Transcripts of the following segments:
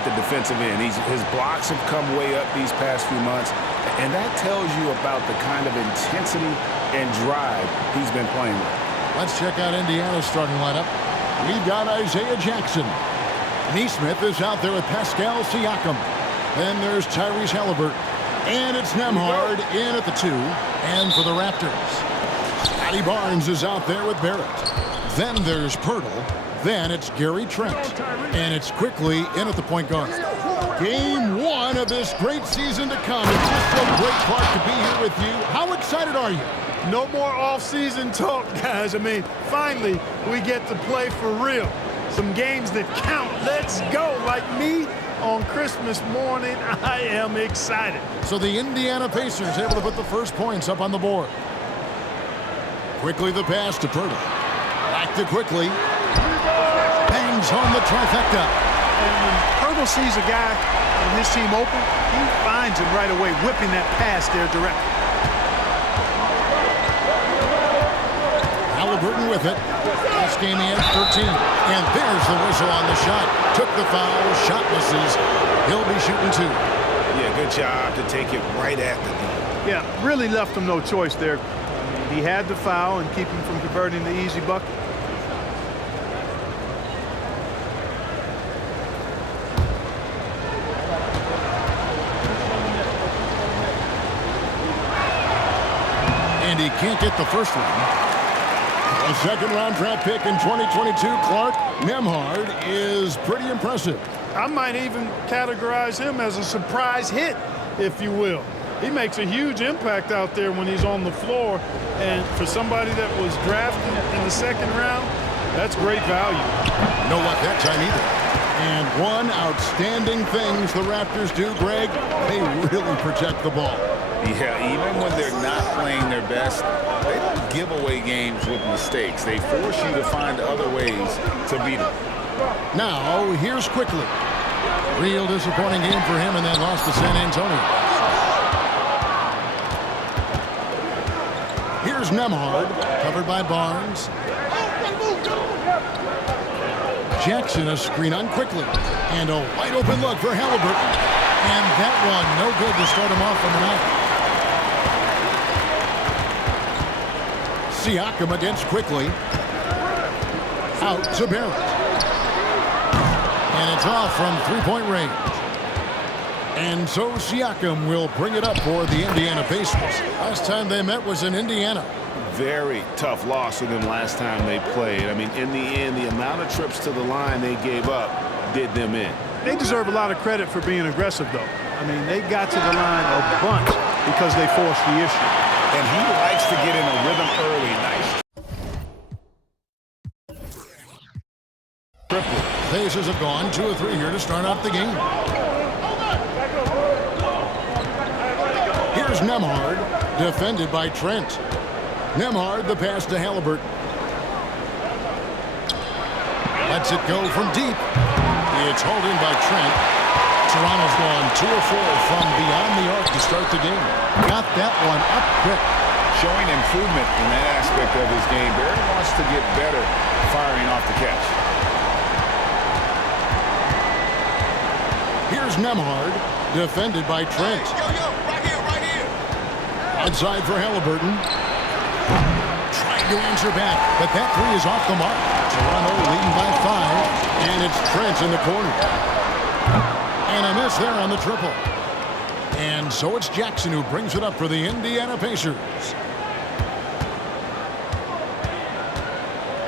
at the defensive end. His blocks have come way up these past few months, and that tells you about the kind of intensity and drive he's been playing with. Let's check out Indiana's starting lineup. We've got Isaiah Jackson. Neesmith is out there with Pascal Siakam. Then there's Tyrese Halliburton. And it's Nembhard in at the 2. And for the Raptors, Scotty Barnes is out there with Barrett. Then there's Pirtle. Then it's Gary Trent. And it's Quickly in at the point guard. Game 1 of this great season to come. It's just so great, Clark, to be here with you. How excited are you? No more off-season talk, guys. I mean, finally, we get to play for real. Some games that count. Let's go. Like me on Christmas morning, I am excited. So the Indiana Pacers able to put the first points up on the board. Quickly the pass to Pirtle. Back to Quickly. Bangs home the trifecta. And when Pirtle sees a guy on his team open, he finds him right away, whipping that pass there directly. Halliburton with it. This game he has 13. And there's the whistle on the shot. Took the foul. Shot misses. He'll be shooting 2. Yeah, good job to take it right at the knee. Yeah, really left him no choice there. He had to foul and keep him from converting the easy bucket. And he can't get the first one. A second-round draft pick in 2022, Clark Nembhard, is pretty impressive. I might even categorize him as a surprise hit, if you will. He makes a huge impact out there when he's on the floor. And for somebody that was drafted in the second round, that's great value. No luck that time either. And one outstanding things the Raptors do, Greg, they really protect the ball. Yeah, even when they're not playing their best, they don't give away games with mistakes. They force you to find other ways to beat them. Now, here's Quickly. Real disappointing game for him, and then lost to San Antonio. Here's Nembhard, covered by Barnes. Jackson a screen on Quickly. And a wide open look for Halliburton. And that one no good to start him off on the night. Siakam against Quickly. Out to Barrett. And it's off from three-point range. And so Siakam will bring it up for the Indiana Pacers. Last time they met was in Indiana. Very tough loss for them last time they played. I mean, in the end, the amount of trips to the line they gave up did them in. They deserve a lot of credit for being aggressive, though. I mean, they got to the line a bunch because they forced the issue. And he likes to get in a rhythm early. Nice. Triple. Pacers have gone 2 of 3 here to start out the game. Here's Nembhard, defended by Trent. Nembhard, the pass to Halliburton. Lets it go from deep. It's hauled in by Trent. Toronto's gone 2 of 4 from beyond the arc to start the game. Got that one up quick. Showing improvement in that aspect of his game. Barrett wants to get better firing off the catch. Here's Nembhard, defended by Trent. Right here. Outside for Halliburton. Trying to answer back, but that 3 is off the mark. Toronto leading by 5, and it's Trent in the corner. And a miss there on the triple. And so it's Jackson who brings it up for the Indiana Pacers.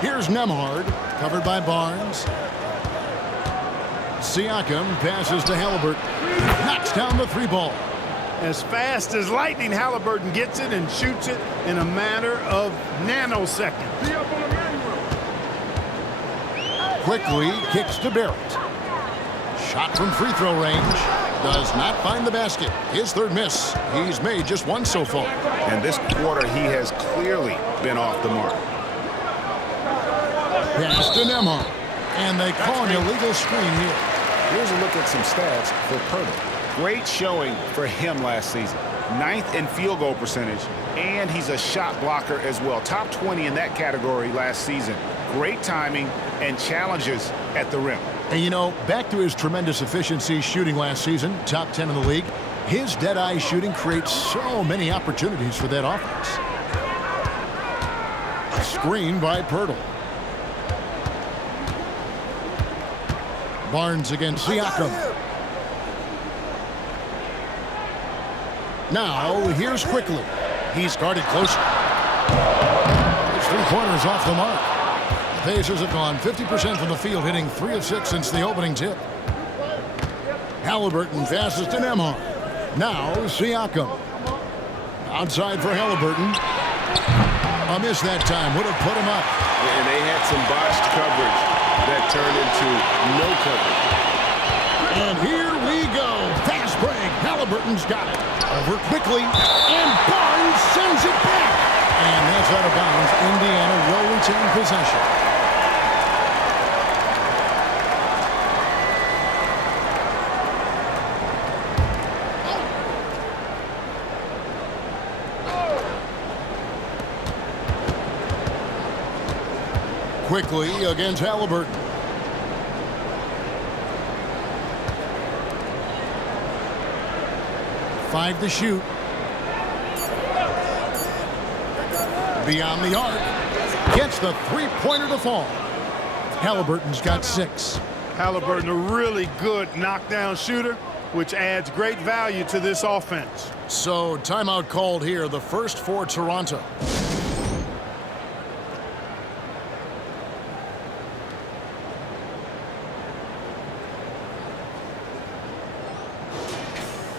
Here's Nembhard, covered by Barnes. Siakam passes to Halliburton. Knocks down the 3 ball. As fast as lightning, Halliburton gets it and shoots it in a matter of nanoseconds. Quickly kicks to Barrett. Shot from free throw range. Does not find the basket. His 3rd miss. He's made just 1 so far. And this quarter, he has clearly been off the mark. Pass to Nembhard. And they call an illegal screen here. Here's a look at some stats for Pirtle. Great showing for him last season. 9th in field goal percentage, and he's a shot blocker as well. Top 20 in that category last season. Great timing and challenges at the rim. And, you know, back to his tremendous efficiency shooting last season, top 10 in the league, his dead-eye shooting creates so many opportunities for that offense. Screen by Pirtle. Barnes against Siakam. Now, here's Quickly. He's guarded closer. His three-pointers off the mark. The Pacers have gone 50% from the field, hitting 3 of 6 since the opening tip. Halliburton passes to Nembhard. Now, Siakam. Outside for Halliburton. A miss that time. Would have put him up. And they had some botched coverage that turned into no coverage. And here we go. Fast break. Halliburton's got it. Over quickly. And Barnes sends it back. And that's out of bounds. Indiana will retain possession. Quickly against Halliburton. Five to shoot. Beyond the arc. Gets the three-pointer to fall. Halliburton's got 6. Halliburton, a really good knockdown shooter, which adds great value to this offense. So, timeout called here, the first for Toronto.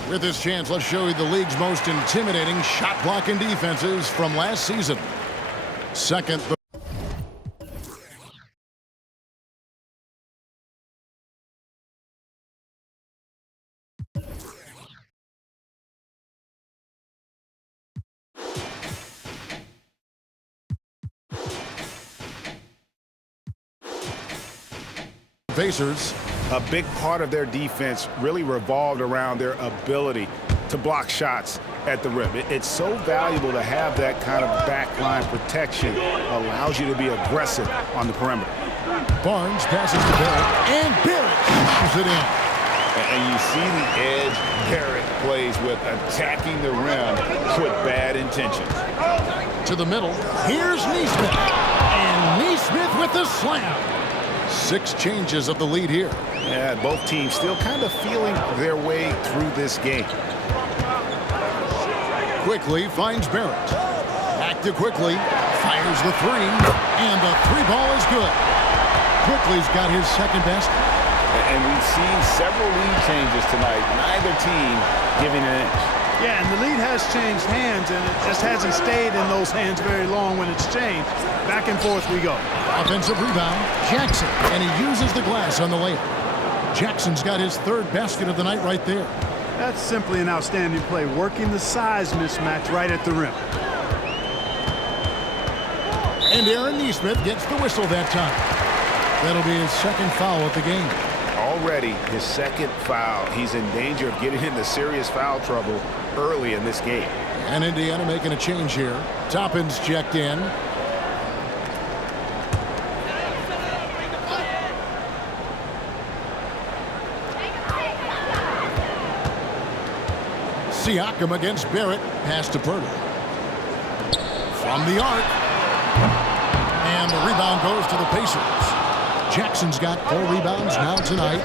With this chance, let's show you the league's most intimidating shot-blocking defenses from last season. Second. Pacers. A big part of their defense really revolved around their ability to block shots at the rim. It's so valuable to have that kind of backline protection. Allows you to be aggressive on the perimeter. Barnes passes to Barrett, and Barrett pushes it in. And you see the edge Barrett plays with, attacking the rim with bad intentions. To the middle, here's Neesmith. And Neesmith with the slam. 6 changes of the lead here. Yeah, both teams still kind of feeling their way through this game. Quickly finds Barrett. Back to Quickly. Fires the 3. And the 3-ball is good. Quickly's got his second best. And we've seen several lead changes tonight. Neither team giving an inch. Yeah, and the lead has changed hands, and it just hasn't stayed in those hands very long when it's changed. Back and forth we go. Offensive rebound, Jackson, and he uses the glass on the layup. Jackson's got his 3rd basket of the night right there. That's simply an outstanding play, working the size mismatch right at the rim. And Aaron Neesmith gets the whistle that time. That'll be his 2nd foul of the game. Already his 2nd foul. He's in danger of getting into serious foul trouble early in this game. And Indiana making a change here. Toppin's checked in. Siakam against Barrett. Pass to Pirtle. From the arc. And the rebound goes to the Pacers. Jackson's got 4 rebounds now tonight.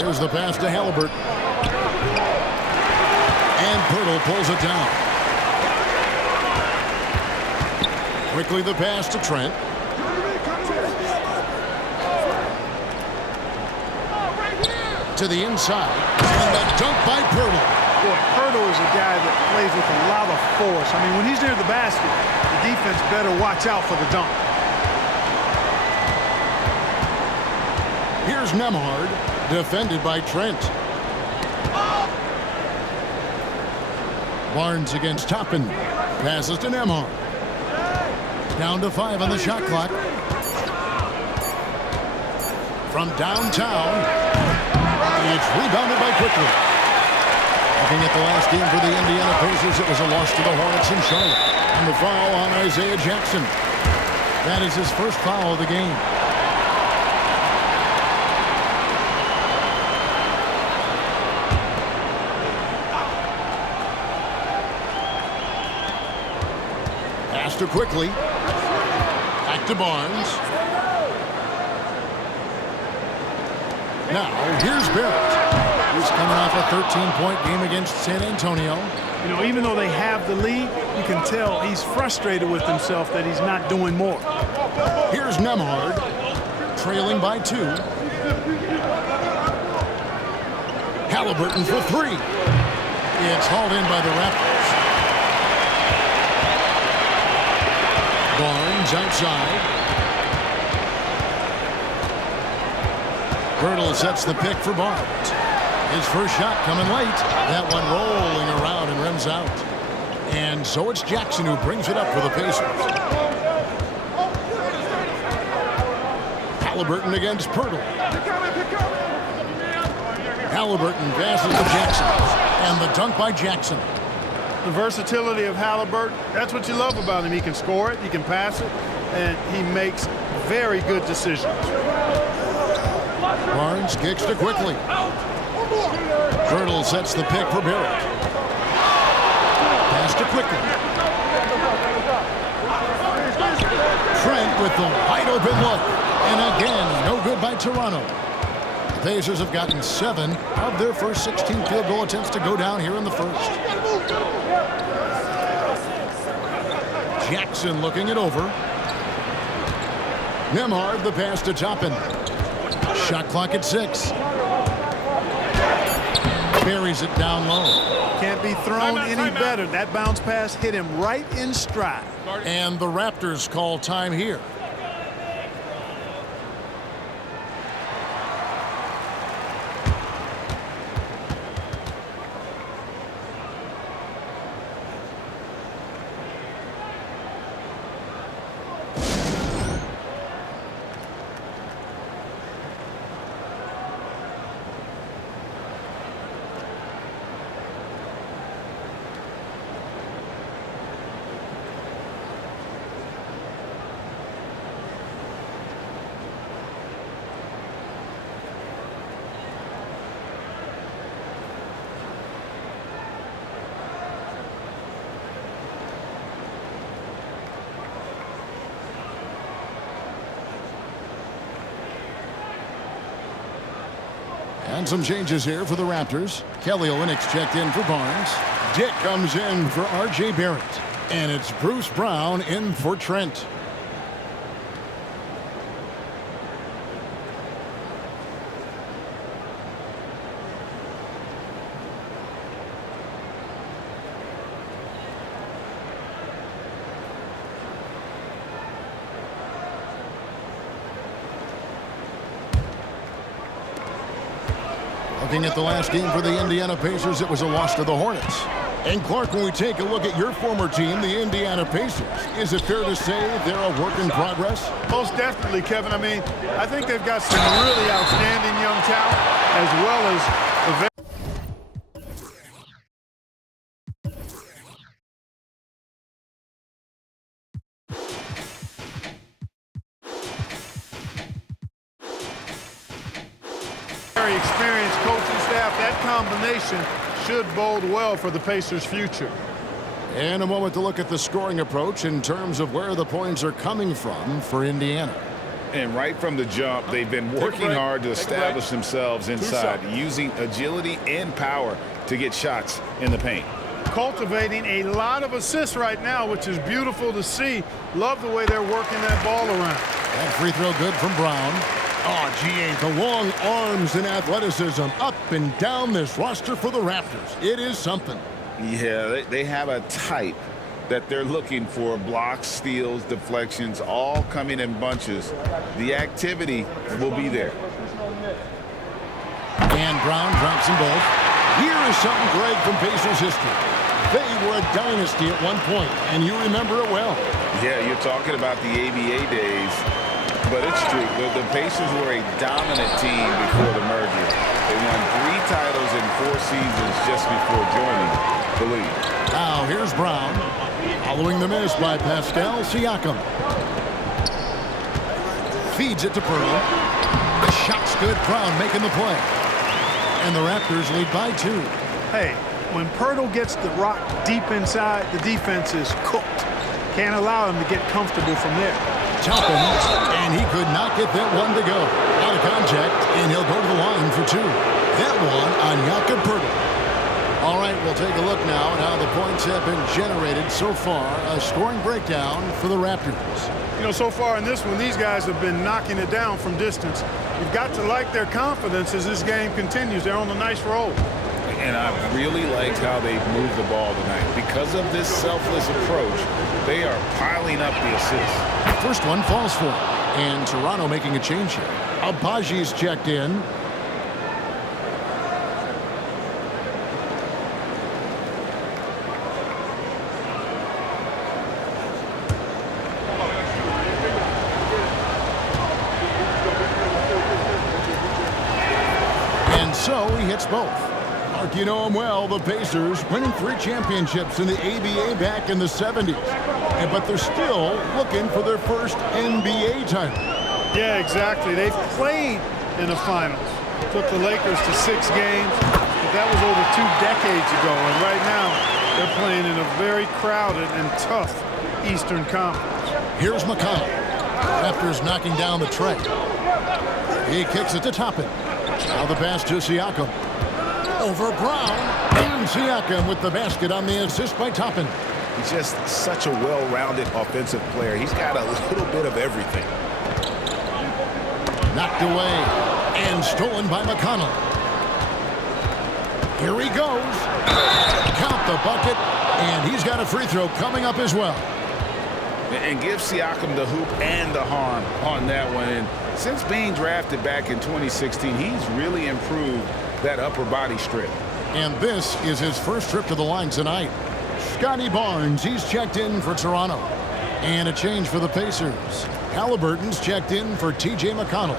There's the pass to Halliburton. And Pirtle pulls it down. Quickly the pass to Trent. To the inside. And the dunk by Pirtle. Boy, Pirtle is a guy that plays with a lot of force. I mean, when he's near the basket, the defense better watch out for the dunk. Here's Nembhard, defended by Trent. Barnes against Toppin. Passes to Nembhard. Down to 5 on the shot clock. From downtown, it's rebounded by Quickly. Looking at the last game for the Indiana Pacers, it was a loss to the Hornets in Charlotte. And the foul on Isaiah Jackson. That is his 1st foul of the game. to quickly. Back to Barnes. Now, here's Barrett. He's coming off a 13-point game against San Antonio. You know, even though they have the lead, you can tell he's frustrated with himself that he's not doing more. Here's Nembhard, trailing by 2. Halliburton for 3. It's hauled in by the Raptors. Barnes outside. Hurdle sets the pick for Barnes. His first shot coming late. That one rolling around and rims out. And so it's Jackson who brings it up for the Pacers. Halliburton against Pirtle. Halliburton passes to Jackson. And the dunk by Jackson. The versatility of Halliburton, that's what you love about him. He can score it, he can pass it, and he makes very good decisions. Barnes kicks to quickly. Hurdle sets the pick for Barrett. Pass to quickly. Trent with the wide open look. And again, no good by Toronto. The Pacers have gotten 7 of their first 16 field goal attempts to go down here in the first. Jackson looking it over. Nembhard the pass to Toppin. Shot clock at 6. Buries it down low. Can't be thrown any better. That bounce pass hit him right in stride. And the Raptors call time here. And some changes here for the Raptors. Kelly Olynyk checked in for Barnes. Dick comes in for R.J. Barrett. And it's Bruce Brown in for Trent. Looking at the last game for the Indiana Pacers, it was a loss to the Hornets. And Clark, when we take a look at your former team, the Indiana Pacers, is it fair to say they're a work in progress? Most definitely, Kevin. I mean, I think they've got some really outstanding young talent as well as a very experienced coaching staff. That combination should bode well for the Pacers' future. And a moment to look at the scoring approach in terms of where the points are coming from for Indiana. And right from the jump, they've been working hard to establish themselves inside, using agility and power to get shots in the paint. Cultivating a lot of assists right now, which is beautiful to see. Love the way they're working that ball around. That free throw good from Brown. Oh, GA, the long arms and athleticism up and down this roster for the Raptors. It is something. Yeah, they have a type that they're looking for. Blocks, steals, deflections, all coming in bunches. The activity will be there. And Brown drops them both. Here is something, Greg, from Pacers history. They were a dynasty at one point, and you remember it well. Yeah, you're talking about the ABA days. But it's true. The Pacers were a dominant team before the merger. They won 3 titles in 4 seasons just before joining the league. Now here's Brown. Following the miss by Pascal Siakam. Feeds it to Pearl. The shot's good. Brown making the play. And the Raptors lead by 2. Hey, when Pirtle gets the rock deep inside, the defense is cooked. Can't allow him to get comfortable from there. Toppin, and he could not get that one to go. Out of contact, and he'll go to the line for two. That one on Jakob Poeltl. All right, we'll take a look now at how the points have been generated so far. A scoring breakdown for the Raptors. You know, so far in this one, these guys have been knocking it down from distance. You've got to like their confidence as this game continues. They're on a nice roll. And I really liked how they've moved the ball tonight. Because of this selfless approach, they are piling up the assists. First one falls for him. And Toronto making a change here. Abaji's checked in. And so he hits both. Mark, you know him well, the Pacers winning 3 championships in the ABA back in the 70s. But they're still looking for their first NBA title. Yeah, exactly. They've played in the finals. Took the Lakers to 6 games, but that was over 2 decades ago. And right now, they're playing in a very crowded and tough Eastern Conference. Here's McConnell. Raptors knocking down the tray. He kicks it to Toppin. Now the pass to Siakam. Over Brown. And Siakam with the basket on the assist by Toppin. He's just such a well-rounded offensive player. He's got a little bit of everything. Knocked away and stolen by McConnell. Here he goes. Count the bucket, and he's got a free throw coming up as well. And give Siakam the hoop and the harm on that one. And since being drafted back in 2016, he's really improved that upper body strip. And this is his first trip to the line tonight. Scotty Barnes, he's checked in for Toronto. And a change for the Pacers. Halliburton's checked in for T.J. McConnell.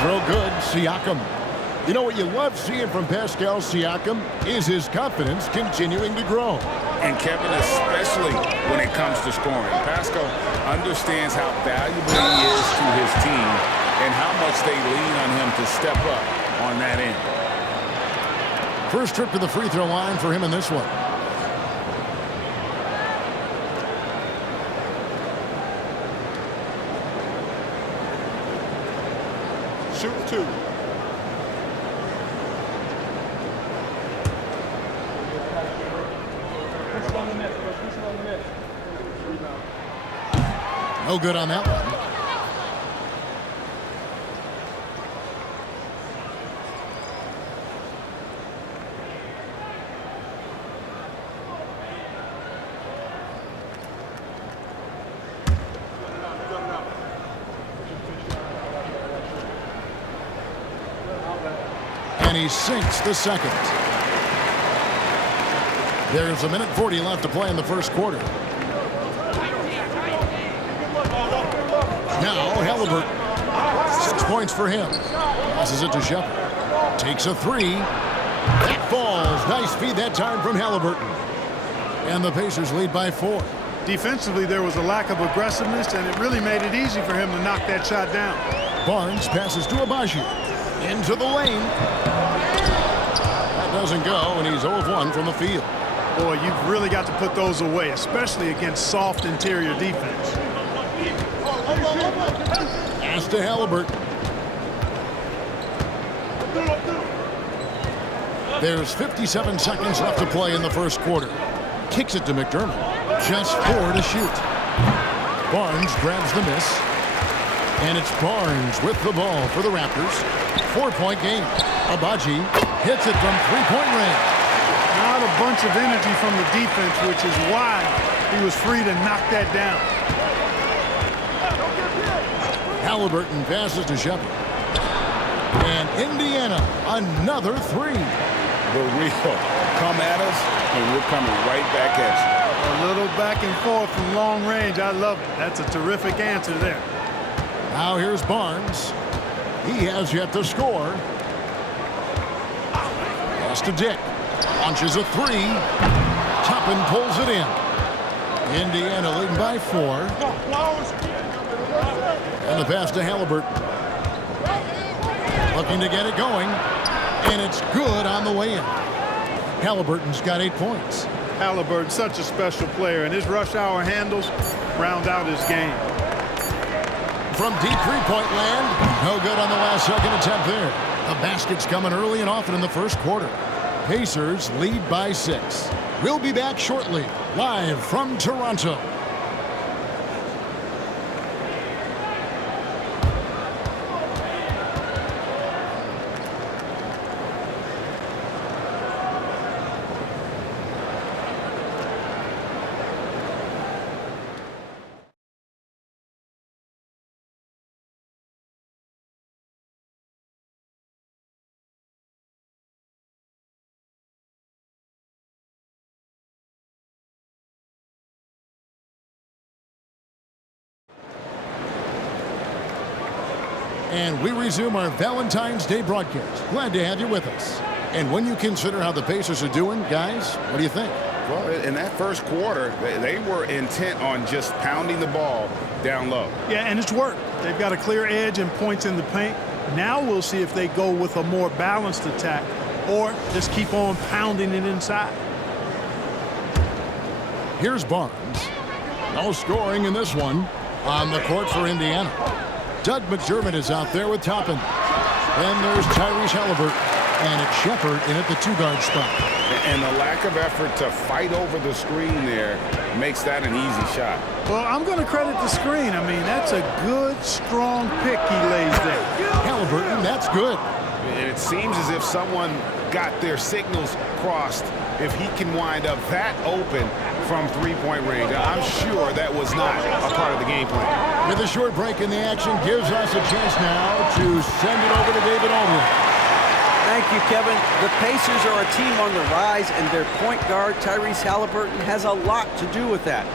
Throw good, Siakam. You know what you love seeing from Pascal Siakam is his confidence continuing to grow. And Kevin, especially when it comes to scoring. Pascal understands how valuable he is to his team and how much they lean on him to step up on that end. First trip to the free throw line for him in this one. Shoot 2. No good on that one. And he sinks the second. There's a minute 40 left to play in the first quarter. Now Halliburton. 6 points for him. Passes it to Shepard. Takes a 3. That falls. Nice feed that time from Halliburton. And the Pacers lead by 4. Defensively, there was a lack of aggressiveness, and it really made it easy for him to knock that shot down. Barnes passes to Abaji. Into the lane. That doesn't go, and he's 0 of 1 from the field. Boy, you've really got to put those away, especially against soft interior defense. Pass to Halliburton. There's 57 seconds left to play in the first quarter. Kicks it to McDermott. Just 4 to shoot. Barnes grabs the miss. And it's Barnes with the ball for the Raptors. 4-point game. Abaji hits it from 3-point range. Not a bunch of energy from the defense, which is why he was free to knock that down. Halliburton passes to Shepard. And Indiana, another 3. The real come at us, and we're coming right back at you. A little back and forth from long range. I love it. That's a terrific answer there. Now here's Barnes. He has yet to score. Pass to Dick. Launches a 3. Toppin pulls it in. Indiana leading by 4. And the pass to Halliburton. Looking to get it going. And it's good on the way in. Halliburton's got 8 points. Halliburton, such a special player, and his rush hour handles round out his game. From deep three-point land, no good on the last second attempt there. The basket's coming early and often in the first quarter. Pacers lead by 6. We'll be back shortly, live from Toronto. And we resume our Valentine's Day broadcast. Glad to have you with us. And when you consider how the Pacers are doing, guys, what do you think? Well, in that first quarter, they were intent on just pounding the ball down low. Yeah, and it's worked. They've got a clear edge and points in the paint. Now we'll see if they go with a more balanced attack or just keep on pounding it inside. Here's Barnes. No scoring in this one. On the court for Indiana. Doug McDermott is out there with Toppin. Then there's Tyrese Halliburton. And it's Shepherd in at the 2-guard spot. And the lack of effort to fight over the screen there makes that an easy shot. Well, I'm going to credit the screen. I mean, that's a good, strong pick he lays there. Halliburton, that's good. And it seems as if someone got their signals crossed if he can wind up that open from three-point range. I'm sure that was not a part of the game plan. With a short break in the action, gives us a chance now to send it over to David Aldridge. Thank you, Kevin. The Pacers are a team on the rise, and their point guard, Tyrese Halliburton, has a lot to do with that.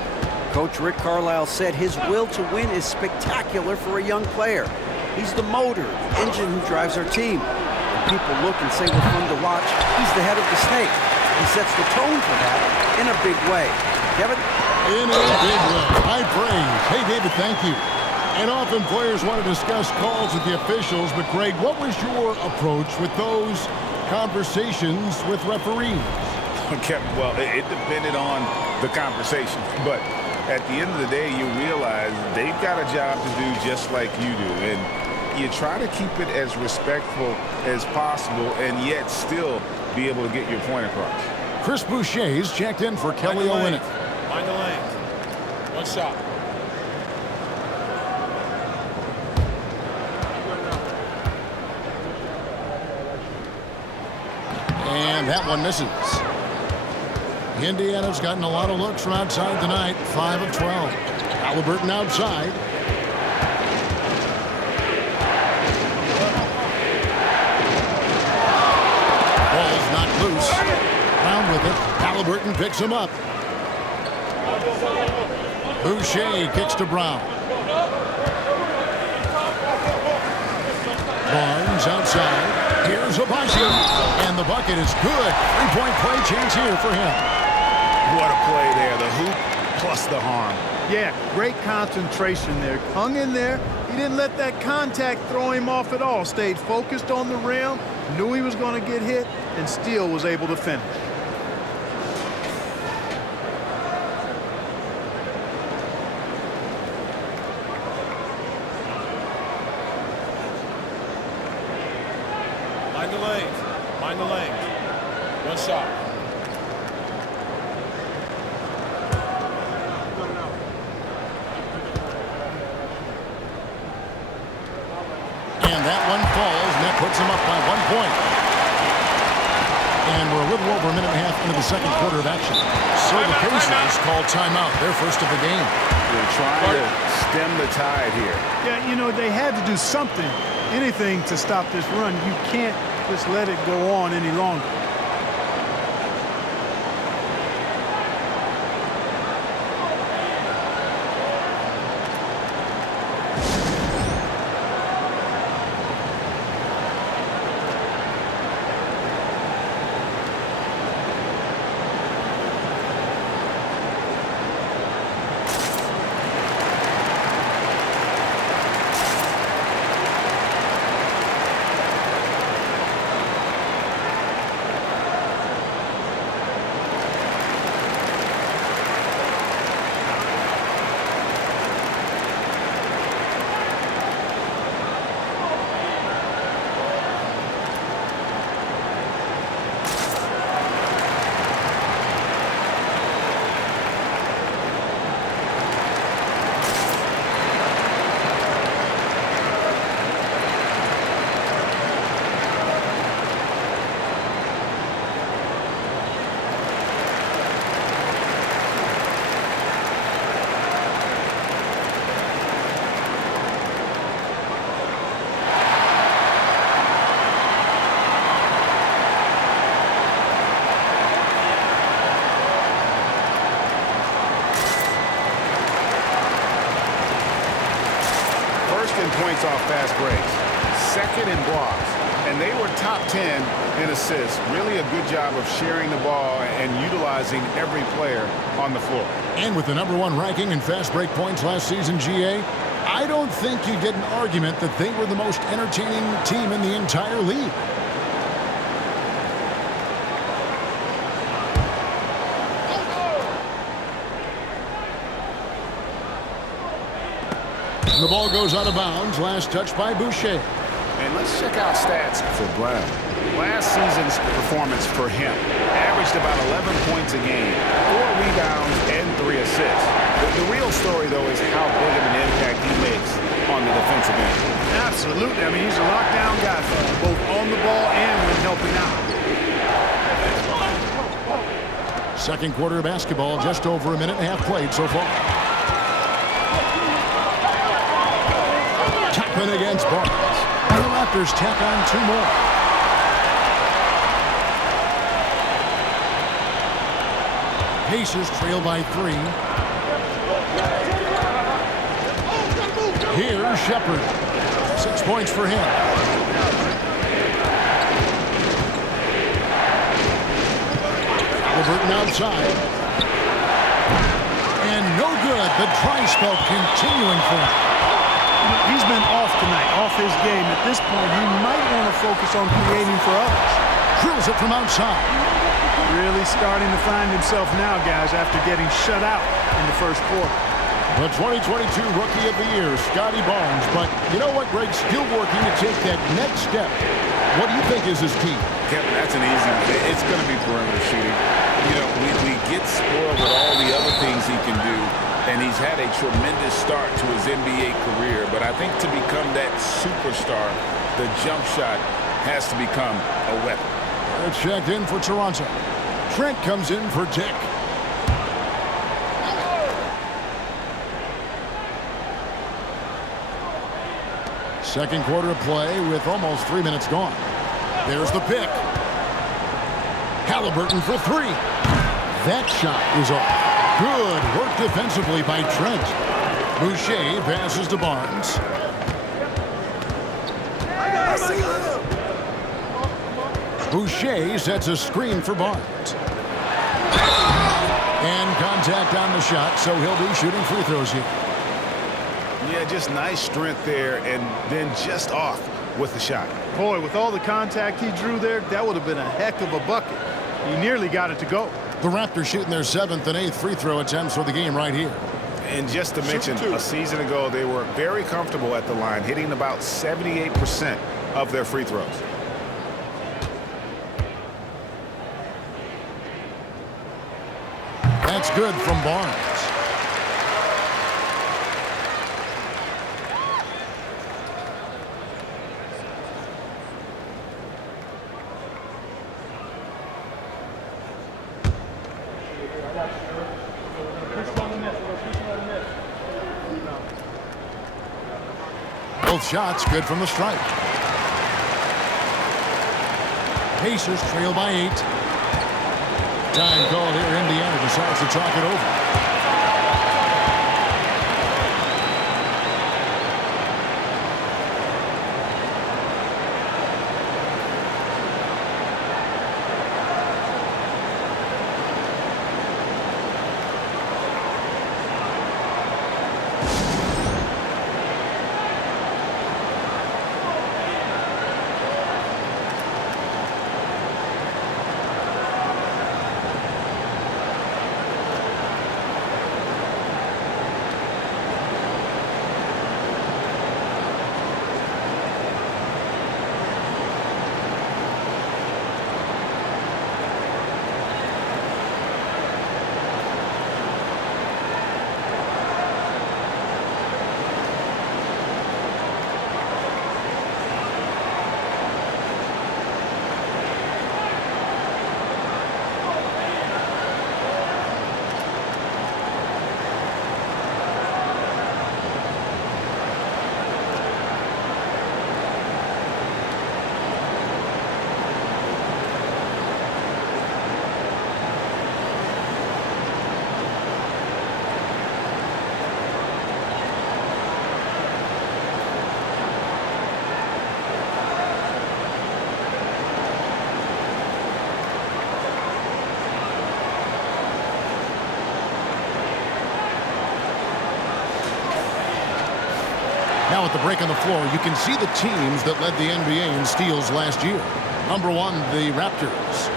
Coach Rick Carlisle said his will to win is spectacular for a young player. He's the motor, the engine who drives our team. When people look and say we're fun to watch, he's the head of the snake. He sets the tone for that in a big way. Kevin? In a big way. High praise. Hey, David, thank you. And often players want to discuss calls with the officials, but Greg, what was your approach with those conversations with referees? Okay, well, it depended on the conversation. But at the end of the day, you realize they've got a job to do just like you do. And you try to keep it as respectful as possible and yet still be able to get your point across. Chris Boucher's checked in for Kelly Olynyk. Mind the lanes. One shot. And that one misses. Indiana's gotten a lot of looks from outside tonight. 5 of 12. Halliburton outside. Ball's not loose. Brown with it. Halliburton picks him up. Boucher kicks to Brown. Barnes outside. Here's a bucket. And the bucket is good. 3-point play chance here for him. What a play there. The hoop plus the harm. Yeah, great concentration there. Hung in there. He didn't let that contact throw him off at all. Stayed focused on the rim. Knew he was going to get hit and still was able to finish. Mind the lanes. Mind the lanes. One shot. And that one falls, and that puts him up by 1 point. And we're a little over a minute and a half into the second quarter of action. So the Pacers call timeout, their first of the game. They're trying to stem the tide here. Yeah, you know, they had to do something, anything to stop this run. You can't just let it go on any longer. points off fast breaks, second in blocks, and they were top 10 in assists. Really a good job of sharing the ball and utilizing every player on the floor. And with the #1 ranking in fast break points last season, GA, I don't think you get an argument that they were the most entertaining team in the entire league. The ball goes out of bounds. Last touch by Boucher. And let's check out stats for Brown. Last season's performance for him averaged about 11 points a game, 4 rebounds, and 3 assists. The real story, though, is how big of an impact he makes on the defensive end. Absolutely. I mean, he's a lockdown guy for them, both on the ball and when helping out. Second quarter of basketball, just over a minute and a half played so far. Chapman against Barnes. And the Raptors tack on 2 more. Pacers trail by 3. Here's Shepard. 6 points for him. Halliburton outside. And no good. The dry spell continuing for him. He's been off tonight, off his game. At this point, he might want to focus on creating for others. Drills it from outside. Really starting to find himself now, guys, after getting shut out in the first quarter. The 2022 Rookie of the Year, Scotty Barnes. But you know what, Greg? Still working to take that next step. What do you think is his key? Kevin, that's an easy one. It's going to be perimeter shooting. You know, we get spoiled with all the other things he can do, and he's had a tremendous start to his NBA career. But I think to become that superstar, the jump shot has to become a weapon. It's checked in for Toronto. Trent comes in for Dick. Second quarter of play with almost 3 minutes gone. There's the pick. Halliburton for 3. That shot is off. Good work defensively by Trent. Boucher passes to Barnes. Boucher sets a screen for Barnes. And contact on the shot, so he'll be shooting free throws here. Yeah, just nice strength there, and then just off with the shot. Boy, with all the contact he drew there, that would have been a heck of a bucket. He nearly got it to go. The Raptors shooting their 7th and 8th free throw attempts for the game right here. And just to mention, a season ago, they were very comfortable at the line, hitting about 78% of their free throws. That's good from Barnes. Both shots good from the stripe. Pacers trail by 8. Time called here. Indiana decides to talk it over. with the break on the floor, you can see the teams that led the NBA in steals last year. Number one, the Raptors.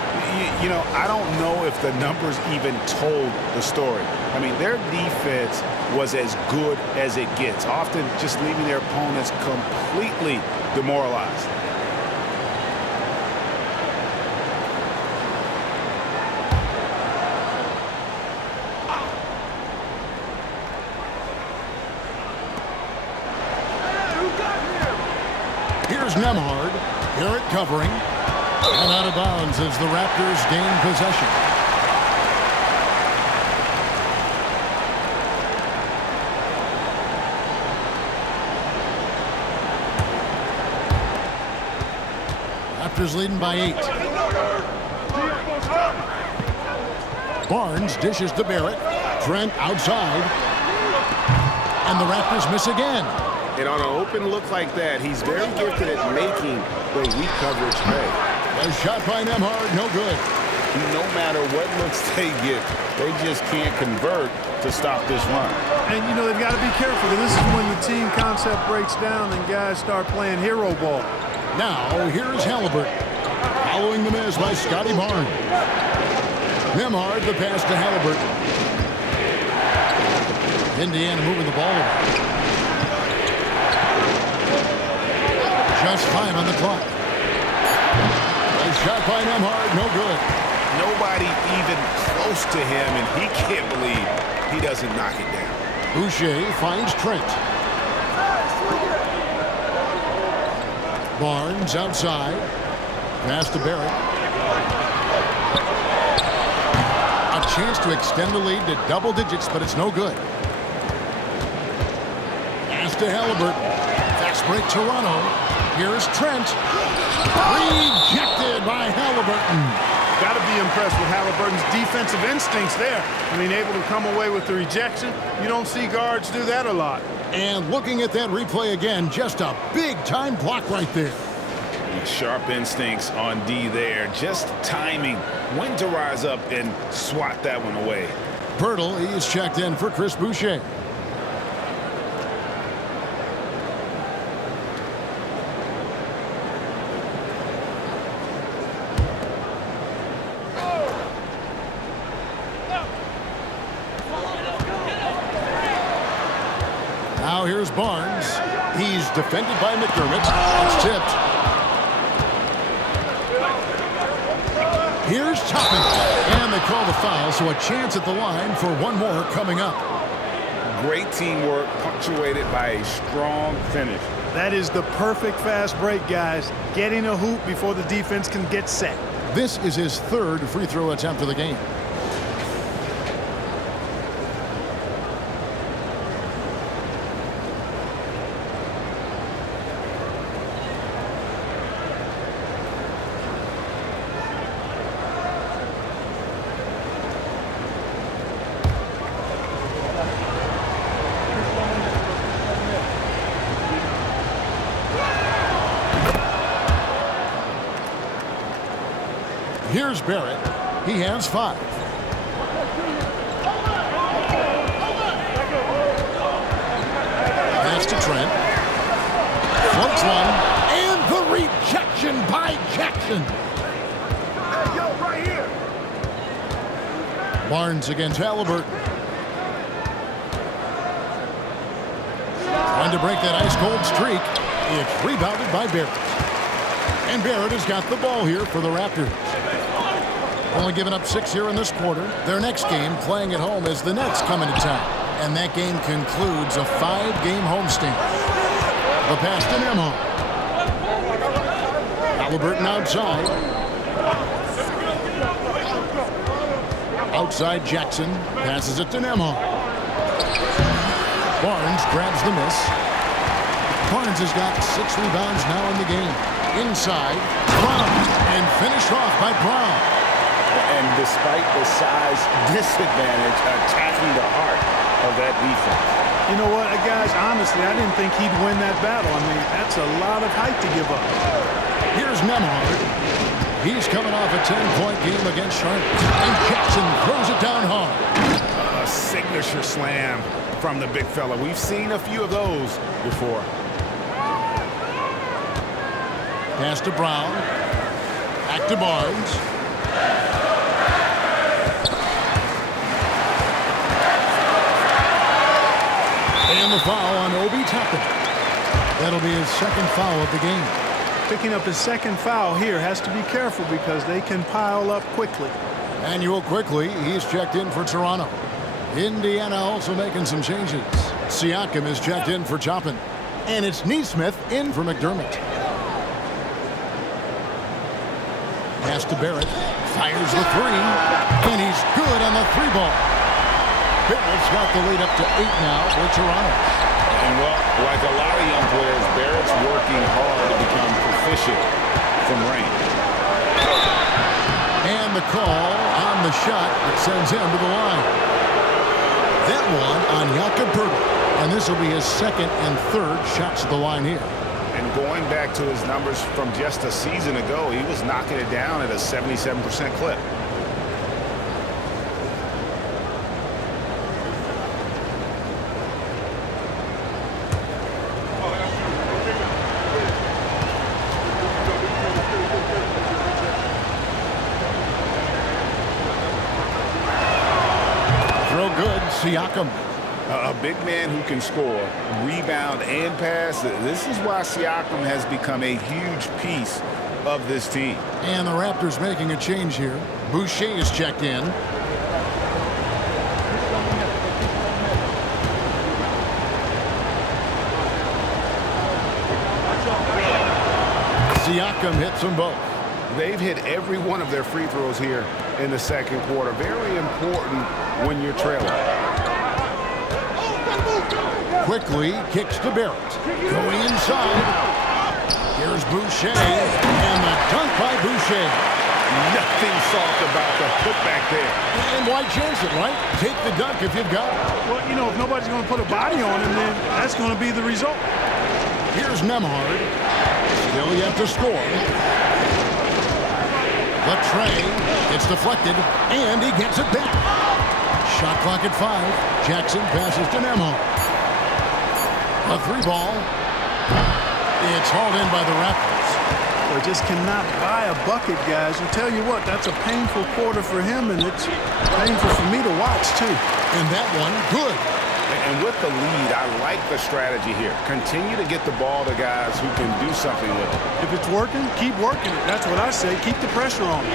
You know, I don't know if the numbers even told the story. I mean, their defense was as good as it gets, often just leaving their opponents completely demoralized. Here's Nembhard. Garrett covering. And out of bounds as the Raptors gain possession. Raptors leading by 8. Barnes dishes to Barrett. Trent outside. And the Raptors miss again. And on an open look like that, he's very gifted at making the weak coverage pay. A shot by Nembhard, no good. No matter what looks they get, they just can't convert to stop this run. And, you know, they've got to be careful, because this is when the team concept breaks down and guys start playing hero ball. Now, here's Halliburton. Following the miss by Scotty Barnes. Nembhard, the pass to Halliburton. Indiana moving the ball over. Just 5 on the clock. A shot by Nembhard, no good. Nobody even close to him, and he can't believe he doesn't knock it down. Boucher finds Trent. Barnes outside. Pass to Barrett. A chance to extend the lead to double digits, but it's no good. Pass to Halliburton. Fast break Toronto. Here's Trent. Rejected by Halliburton. Got to be impressed with Halliburton's defensive instincts there. I mean, able to come away with the rejection. You don't see guards do that a lot. And looking at that replay again, just a big-time block right there. Sharp instincts on D there. Just timing when to rise up and swat that one away. Pirtle, he's checked in for Chris Boucher. Now here's Barnes. He's defended by McDermott. It's tipped. Here's Toppin. And they call the foul, so a chance at the line for one more coming up. Great teamwork punctuated by a strong finish. That is the perfect fast break, guys. Getting a hoop before the defense can get set. This is his third free throw attempt of the game. Here's Barrett. He has 5. Pass to Trent. Floats one. And the rejection by Jackson. Hey, yo, right here. Barnes against Halliburton. Trying to break that ice-cold streak. It's rebounded by Barrett. And Barrett has got the ball here for the Raptors. Only giving up 6 here in this quarter. Their next game, playing at home, as the Nets come into town. And that game concludes a 5-game homestand. The pass to Nembhard. Halliburton outside. Outside Jackson. Passes it to Nembhard. Barnes grabs the miss. Barnes has got 6 rebounds now in the game. Inside, Brown. And finished off by Brown. And despite the size disadvantage, attacking the heart of that defense. You know what, guys, honestly, I didn't think he'd win that battle. I mean, that's a lot of height to give up. Here's Nembhard. He's coming off a 10-point game against Charlotte. And Jackson throws it down hard. A signature slam from the big fella. We've seen a few of those before. Pass to Brown. Back to Barnes. And the foul on Obi Toppin. That'll be his second foul of the game. Picking up his second foul here. Has to be careful because they can pile up quickly. Manuel quickly. He's checked in for Toronto. Indiana also making some changes. Siakam is checked in for Toppin. And it's Neesmith in for McDermott. Pass to Barrett. Fires the three. And he's good on the three ball. Barrett's got the lead up to 8 now for Toronto. And, well, like a lot of young players, Barrett's working hard to become proficient from range. And the call on the shot that sends him to the line. That one on Jakob Poeltl. And this will be his second and third shots at the line here. And going back to his numbers from just a season ago, he was knocking it down at a 77% clip. Throw good, Siakam. A big man who can score, rebound, and pass. This is why Siakam has become a huge piece of this team. And the Raptors making a change here. Boucher is checked in. Siakam hits them both. They've hit every one of their free throws here in the second quarter. Very important when you're trailing. Quickly kicks to Barrett. Going inside. Here's Boucher. And the dunk by Boucher. Nothing soft about the putback there. And why chance it, right? Take the dunk if you've got it. Well, you know, if nobody's going to put a body on him, then that's going to be the result. Here's Nembhard. Still yet to score. The tray. It's deflected. And he gets it back. Shot clock at 5. Jackson passes to Nembhard. A three ball. It's hauled in by the Raptors. They just cannot buy a bucket, guys. And tell you what, that's a painful quarter for him, and it's painful for me to watch, too. And that one, good. And with the lead, I like the strategy here. Continue to get the ball to guys who can do something with it. If it's working, keep working it. That's what I say. Keep the pressure on it.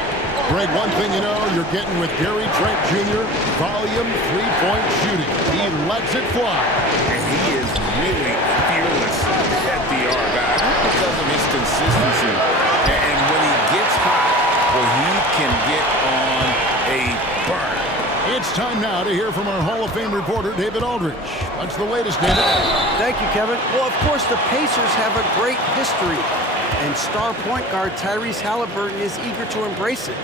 Greg, one thing you know, you're getting with Gary Trent Jr., volume three-point shooting. He lets it fly. And he is really fearless at the arc, guys, because of his consistency. And when he gets hot, well, he can get on a burn. It's time now to hear from our Hall of Fame reporter, David Aldridge. What's the latest, David? Thank you, Kevin. Well, of course, the Pacers have a great history, and star point guard Tyrese Haliburton is eager to embrace it.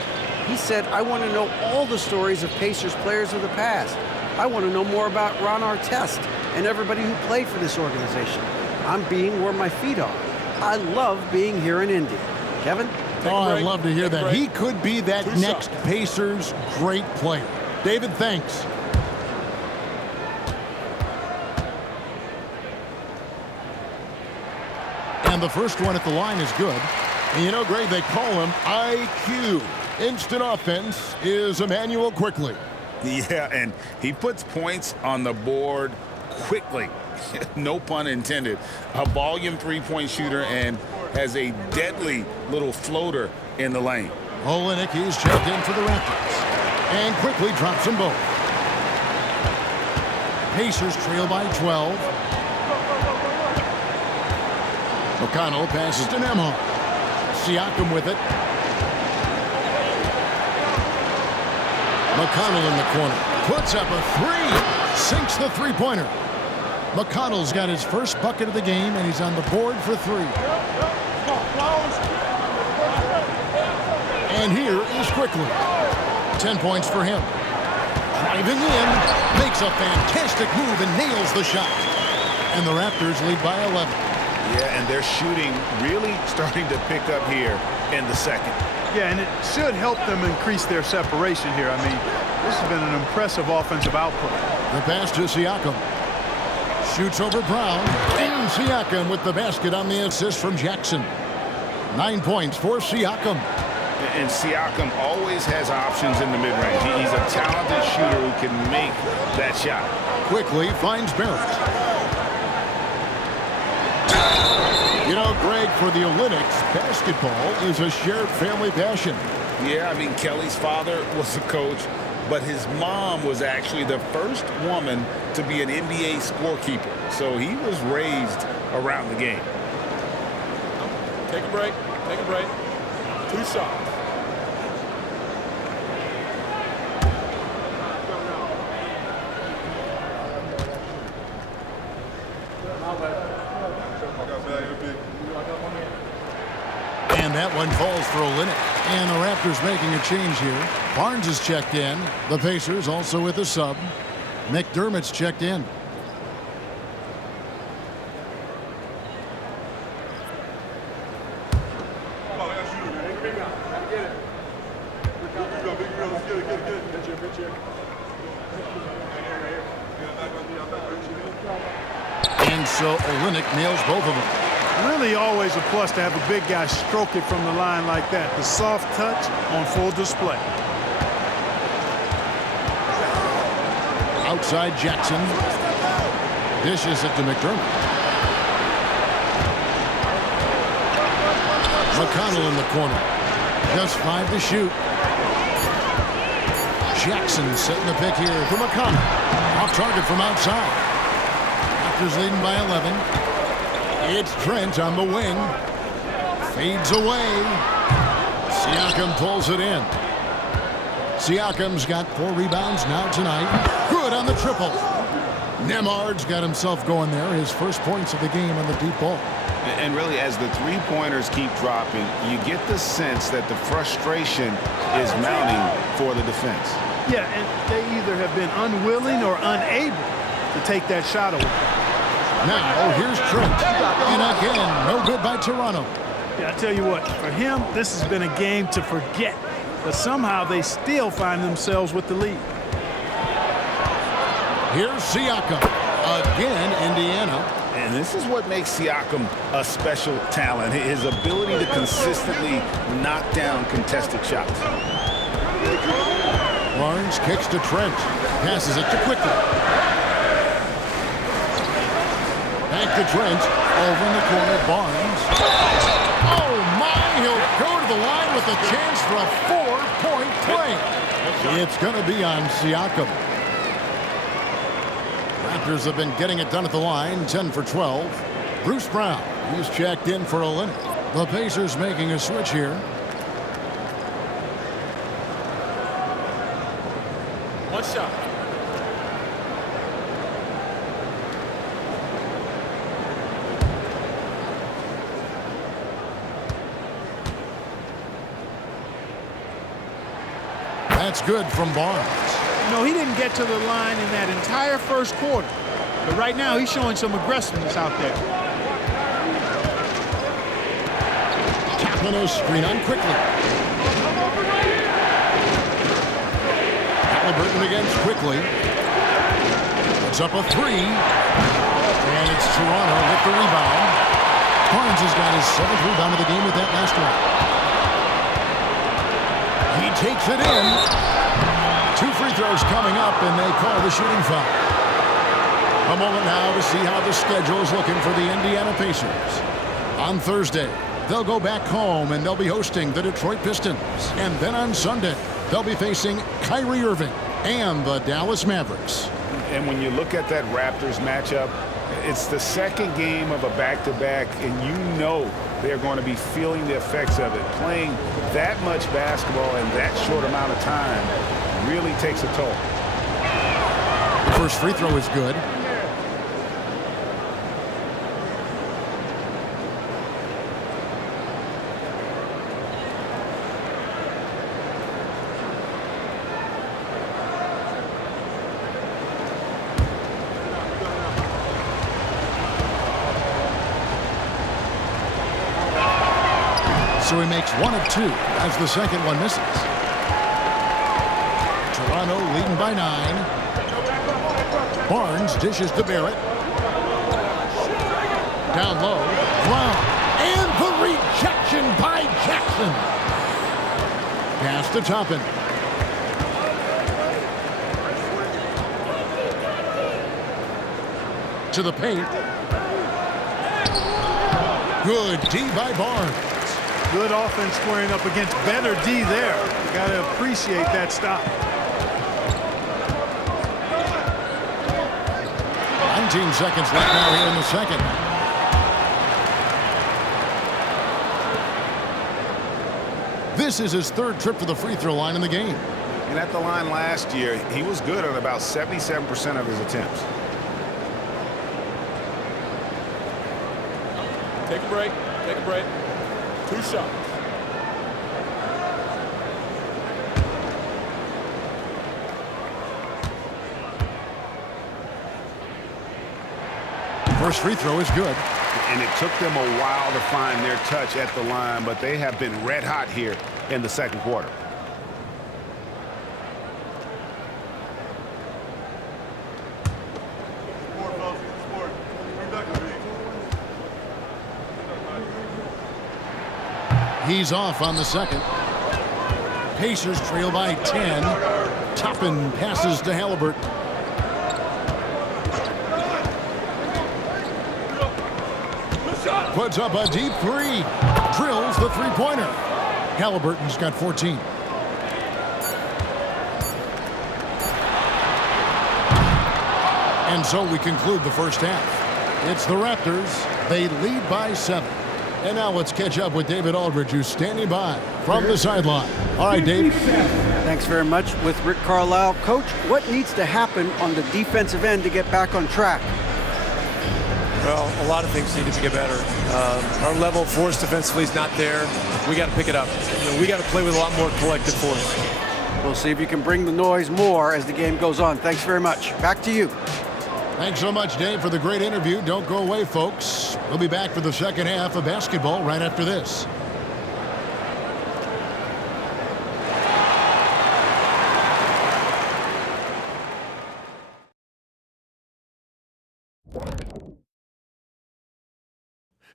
He said, I want to know all the stories of Pacers players of the past. I want to know more about Ron Artest and everybody who played for this organization. I'm being where my feet are. I love being here in Indy. Kevin? Oh, I'd love to hear that. He could be that next Pacers great player. David, thanks. And the first one at the line is good. And you know, Greg, they call him IQ. Instant offense is Emmanuel quickly. Yeah, and he puts points on the board quickly. No pun intended. A volume three-point shooter and has a deadly little floater in the lane. Olenek, he's checked in for the Raptors. And quickly drops them both. Pacers trail by 12. McConnell passes to Nembhard. Siakam with it. McConnell in the corner. Puts up a three. Sinks the three-pointer. McConnell's got his first bucket of the game, and he's on the board for 3. And here is quickly. 10 points for him. Driving in, makes a fantastic move and nails the shot. And the Raptors lead by 11. Yeah, and their shooting really starting to pick up here in the second. Yeah, and it should help them increase their separation here. I mean, this has been an impressive offensive output. The pass to Siakam. Shoots over Brown. And Siakam with the basket on the assist from Jackson. 9 points for Siakam. And Siakam always has options in the mid-range. He's a talented shooter who can make that shot. Quickly finds Barrett. You know, Greg, for the Olympics, basketball is a shared family passion. Yeah, I mean, Kelly's father was a coach, but his mom was actually the first woman to be an NBA scorekeeper. So he was raised around the game. Take a break. Take a break. 2 shots. And that one falls for Olynyk. And the Raptors making a change here. Barnes is checked in. The Pacers also with a sub. McDermott's checked in. And so Olynyk nails both of them. Really always a plus to have a big guy stroke it from the line like that. The soft touch on full display. Outside Jackson. Dishes it to McDermott. McConnell in the corner. Just 5 to shoot. Jackson setting the pick here for McConnell. Off target from outside. Raptors leading by 11. It's Trent on the wing. Fades away. Siakam pulls it in. Siakam's got 4 rebounds now tonight. Good on the triple. Nemhard's got himself going there. His first points of the game on the deep ball. And really, as the three-pointers keep dropping, you get the sense that the frustration is mounting for the defense. Yeah, and they either have been unwilling or unable to take that shot away. Now, here's Trent. And again, no good by Toronto. Yeah, I tell you what, for him, this has been a game to forget. But somehow they still find themselves with the lead. Here's Siakam. Again, Indiana. And this is what makes Siakam a special talent, his ability to consistently knock down contested shots. Barnes kicks to Trent. Passes it to Quickly. Back to Trent. Over in the corner, Barnes. Oh, my! He'll go to the line with a chance for a 4-point play. It's going to be on Siakam. Raptors have been getting it done at the line, 10 for 12. Bruce Brown, he's checked in for Olynyk. The Pacers making a switch here. 1 shot. That's good from Barnes. No, he didn't get to the line in that entire first quarter. But right now, he's showing some aggressiveness out there. Kaplan screen on Quickly. Halliburton against Quickly. It's up a 3. And it's Toronto with the rebound. Barnes has got his 7th rebound of the game with that last one. He takes it in. 2 free throws coming up, and they call the shooting foul. A moment now to see how the schedule is looking for the Indiana Pacers. On Thursday, they'll go back home, and they'll be hosting the Detroit Pistons. And then on Sunday, they'll be facing Kyrie Irving and the Dallas Mavericks. And when you look at that Raptors matchup, it's the second game of a back-to-back, and you know they're going to be feeling the effects of it. Playing that much basketball in that short amount of time really takes a toll. The first free throw is good. So he makes 1 of 2 as the second one misses. Toronto leading by 9. Barnes dishes to Barrett. Down low. Brown. And the rejection by Jackson. Pass to Toppin. To the paint. Good D by Barnes. Good offense squaring up against better D there. You got to appreciate that stop. 19 seconds left now here in the second. This is his third trip to the free throw line in the game. And at the line last year, he was good on about 77% of his attempts. Take a break. Take a break. 2 shots. First free throw is good. And it took them a while to find their touch at the line, but they have been red hot here in the second quarter. He's off on the second. Pacers trail by 10. Toppin passes to Halliburton. Puts up a deep three. Drills the three-pointer. Halliburton's got 14. And so we conclude the first half. It's the Raptors. They lead by 7. And now let's catch up with David Aldridge, who's standing by from the sideline. All right, Dave. Thanks very much with Rick Carlisle. Coach, what needs to happen on the defensive end to get back on track? Well, a lot of things need to get better. Our level of force defensively is not there. We got to pick it up. We got to play with a lot more collective force. We'll see if you can bring the noise more as the game goes on. Thanks very much. Back to you. Thanks so much, Dave, for the great interview. Don't go away, folks. We'll be back for the second half of basketball right after this.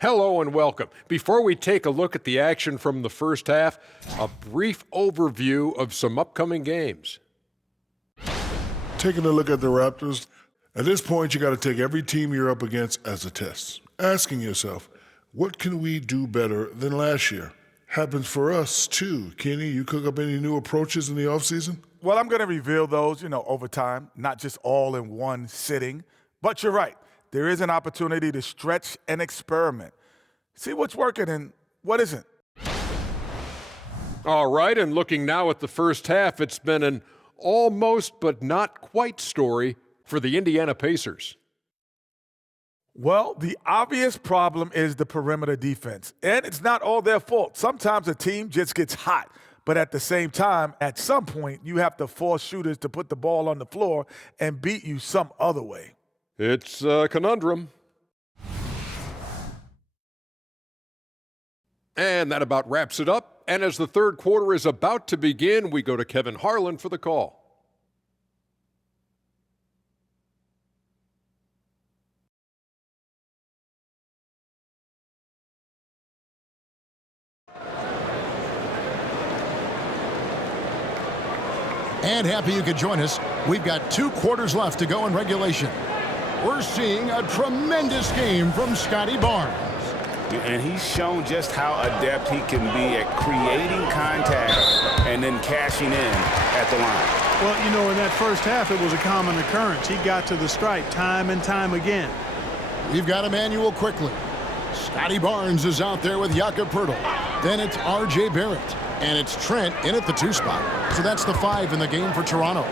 Hello and welcome. Before we take a look at the action from the first half, a brief overview of some upcoming games. Taking a look at the Raptors, at this point you got to take every team you're up against as a test. Asking yourself, what can we do better than last year? Happens for us too. Kenny, you cook up any new approaches in the offseason? Well, I'm going to reveal those, over time, not just all in one sitting. But you're right. There is an opportunity to stretch and experiment. See what's working and what isn't. All right, and looking now at the first half, it's been an almost but not quite story for the Indiana Pacers. Well, the obvious problem is the perimeter defense, and it's not all their fault. Sometimes a team just gets hot, but at the same time, at some point, you have to force shooters to put the ball on the floor and beat you some other way. It's a conundrum. And that about wraps it up. And as the third quarter is about to begin, we go to Kevin Harlan for the call. And happy you could join us. We've got 2 quarters left to go in regulation. We're seeing a tremendous game from Scotty Barnes. And he's shown just how adept he can be at creating contact and then cashing in at the line. Well, in that first half, it was a common occurrence. He got to the stripe time and time again. We've got Emmanuel quickly. Scotty Barnes is out there with Jakob Poeltl. Then it's R.J. Barrett. And it's Trent in at the 2 spot. So that's the 5 in the game for Toronto.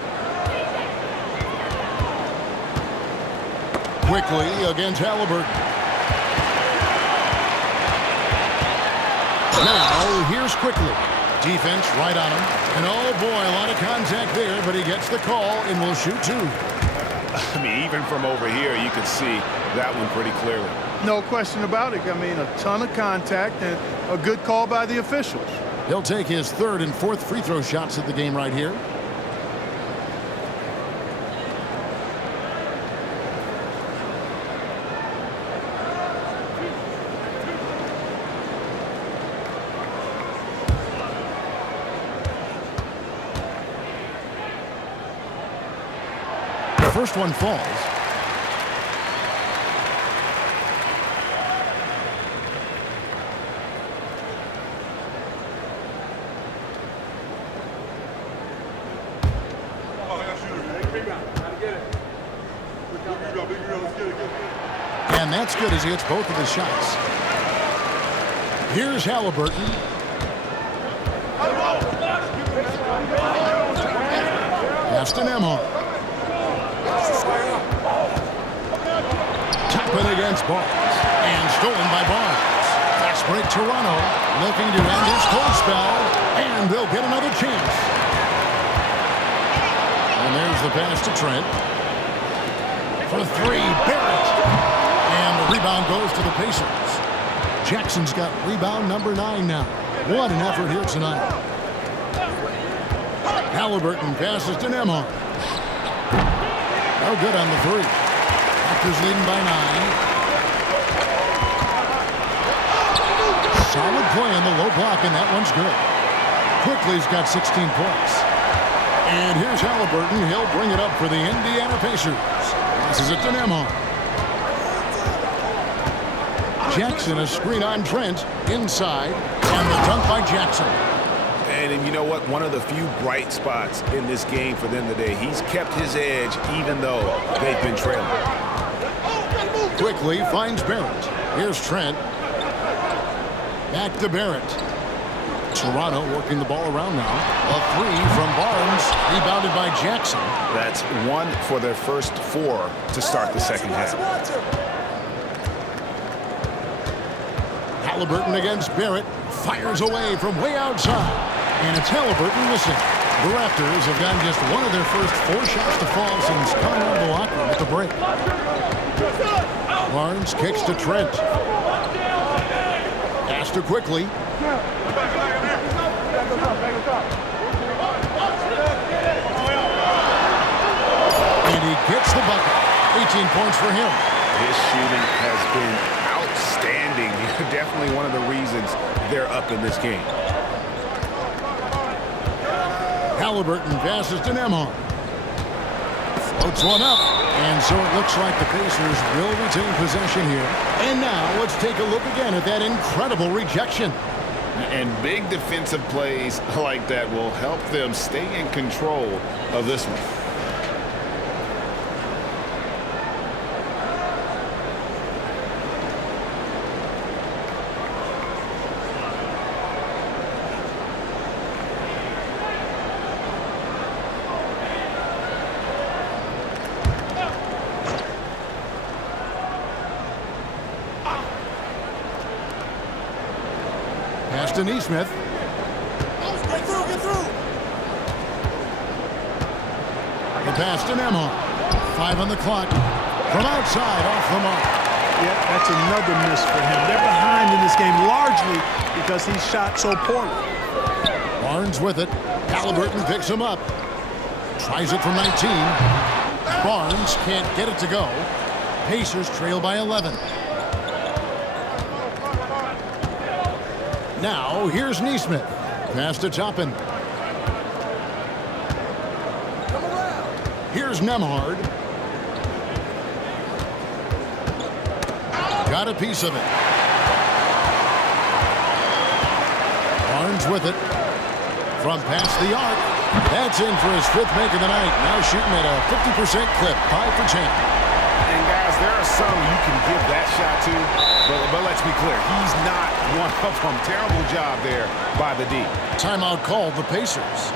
Quickly against Halliburton. Now, here's Quickly. Defense right on him. And oh boy, a lot of contact there, but he gets the call and will shoot 2. I mean, even from over here, you can see that one pretty clearly. No question about it. A ton of contact and a good call by the officials. He'll take his 3rd and 4th free throw shots at the game right here. first one falls. And that's good as he hits both of his shots. Here's Halliburton. Pass to Nembhard. Tapping against Barnes. And stolen by Barnes. Fast break Toronto. Looking to end his cold spell. And they'll get another chance. And there's the pass to Trent. For three, Barrett. And the rebound goes to the Pacers. Jackson's got rebound number 9 now. What an effort here tonight. Halliburton passes to Nembhard. No good on the three. Raptors leading by 9. Solid play on the low block, and that one's good. Quickly's got 16 points. And here's Halliburton. He'll bring it up for the Indiana Pacers. Passes it to Nembhard. Jackson, a screen on Trent, inside, and the dunk by Jackson. And you know what? One of the few bright spots in this game for them today. He's kept his edge even though they've been trailing. Quickly finds Barrett. Here's Trent. Back to Barrett. Toronto working the ball around now. A three from Barnes, rebounded by Jackson. That's 1 for their first 4 to start the second half. Halliburton against Barrett. Fires away from way outside. And it's Halliburton missing. The Raptors have gotten just one of their first 4 shots to fall since coming out of the locker room at the break. Barnes kicks to Trent. Pass to Quickly. And he gets the bucket. 18 points for him. His shooting has been outstanding. Definitely one of the reasons they're up in this game. Halliburton passes to Nembhard. Floats one up. And so it looks like the Pacers will retain possession here. And now let's take a look again at that incredible rejection. And big defensive plays like that will help them stay in control of this one. Pass to Neesmith. Get through. The pass to Nembhard. 5 on the clock. From outside, off the mark. Yeah, that's another miss for him. They're behind in this game largely because he shot so poorly. Barnes with it. Halliburton picks him up. Tries it from 19. Barnes can't get it to go. Pacers trail by 11. Now, here's Neesmith. Pass to Toppin. Here's Nembhard. Got a piece of it. Barnes with it. From past the arc. That's in for his 5th make of the night. Now shooting at a 50% clip. 5 for 10. And guys, there are some you can give that shot to, but let's be clear, he's not one of them. Terrible job there by the D. Timeout called the Pacers.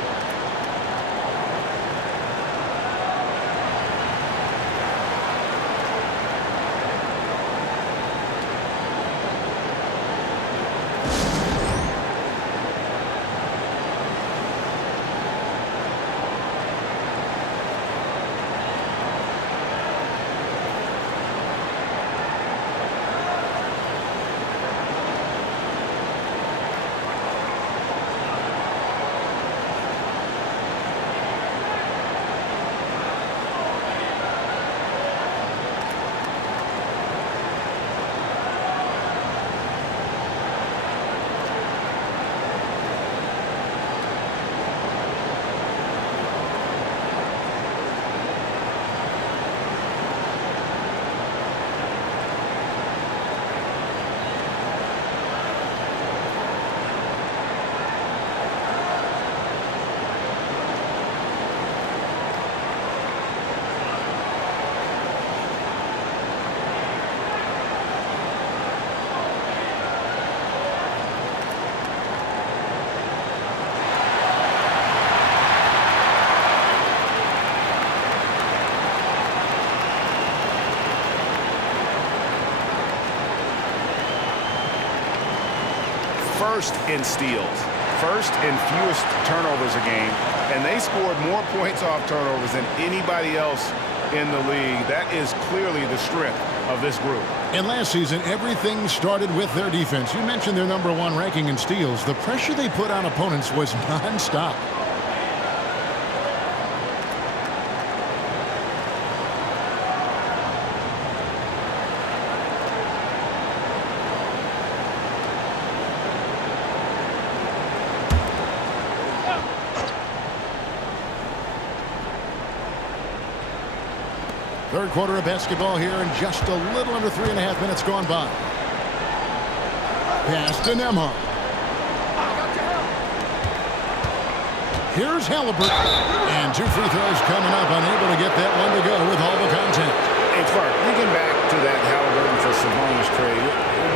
first in steals, first in fewest turnovers a game, and they scored more points off turnovers than anybody else in the league. That is clearly the strength of this group. And last season, everything started with their defense. You mentioned their #1 ranking in steals. The pressure they put on opponents was nonstop. Third quarter of basketball here, and just a little under 3.5 minutes gone by. Pass to Nembhard. Here's Halliburton. And 2 free throws coming up, unable to get that one to go with all the contact. Hey, Clark, thinking back to that Halliburton for Sabonis trade,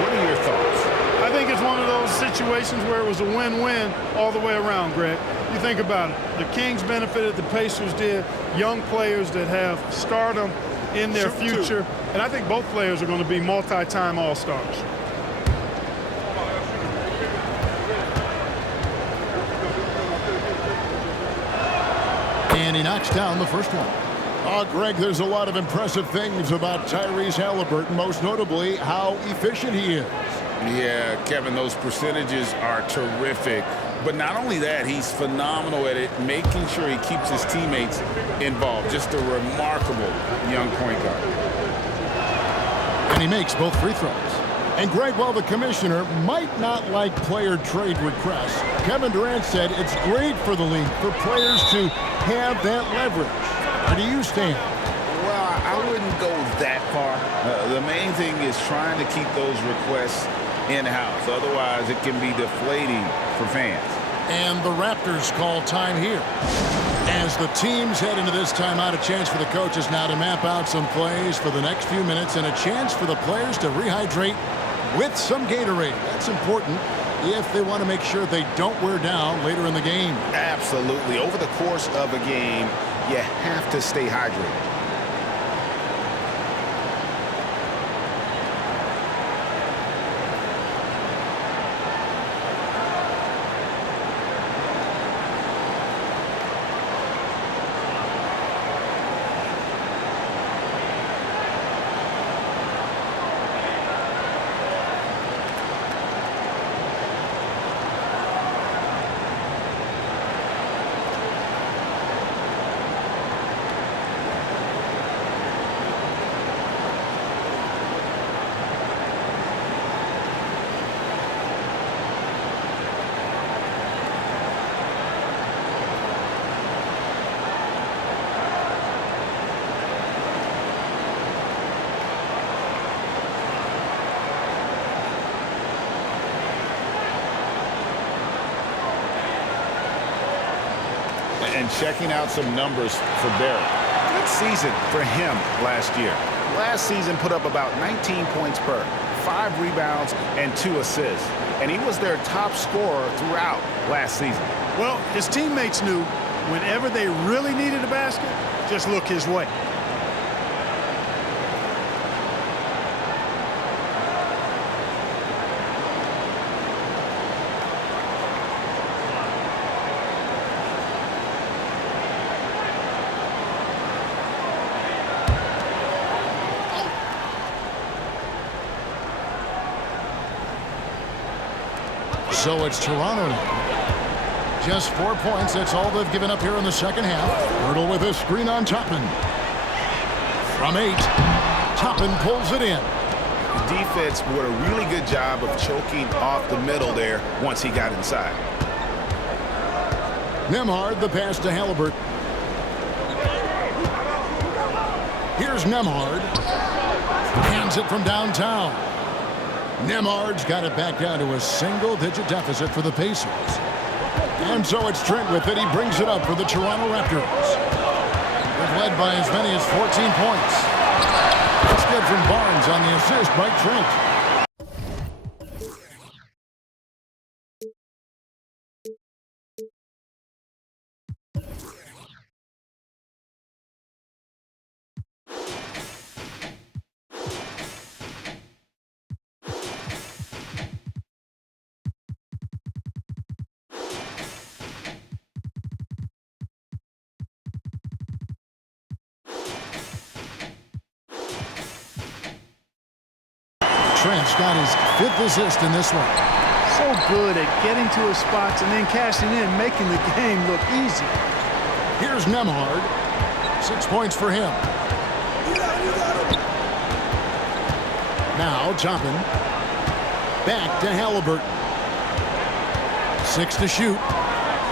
what are your thoughts? I think it's one of those situations where it was a win-win all the way around, Greg. You think about it. The Kings benefited, the Pacers did. Young players that have stardom in their future. And I think both players are going to be multi-time All-Stars. And he knocks down the first one. Oh, Greg, there's a lot of impressive things about Tyrese Halliburton, most notably how efficient he is. Yeah, Kevin, those percentages are terrific. But not only that, he's phenomenal at it, making sure he keeps his teammates involved. Just a remarkable young point guard. And he makes both free throws. And Greg, while the commissioner might not like player trade requests, Kevin Durant said it's great for the league for players to have that leverage. Where do you stand? Well, I wouldn't go that far. The main thing is trying to keep those requests in-house. Otherwise, it can be deflating for fans. And the Raptors call time here. As the teams head into this timeout, a chance for the coaches now to map out some plays for the next few minutes and a chance for the players to rehydrate with some Gatorade. That's important if they want to make sure they don't wear down later in the game. Absolutely. Over the course of a game, you have to stay hydrated. And checking out some numbers for Barrett. Good season for him last year. Last season put up about 19 points per, 5 rebounds, and 2 assists. And he was their top scorer throughout last season. Well, his teammates knew whenever they really needed a basket, just look his way. So it's Toronto now. Just 4 points. That's all they've given up here in the second half. Hurdle with a screen on Toppin. From 8, Toppin pulls it in. The defense did a really good job of choking off the middle there once he got inside. Nembhard, the pass to Halliburton. Here's Nembhard. Hands it from downtown. Nembhard's got it back down to a single-digit deficit for the Pacers. And so it's Trent with it. He brings it up for the Toronto Raptors. They've led by as many as 14 points. That's good from Barnes on the assist by Trent. Trent's got his 5th assist in this one. So good at getting to his spots and then cashing in, making the game look easy. Here's Nembhard. 6 points for him. Now Toppin. Back to Halliburton. 6 to shoot.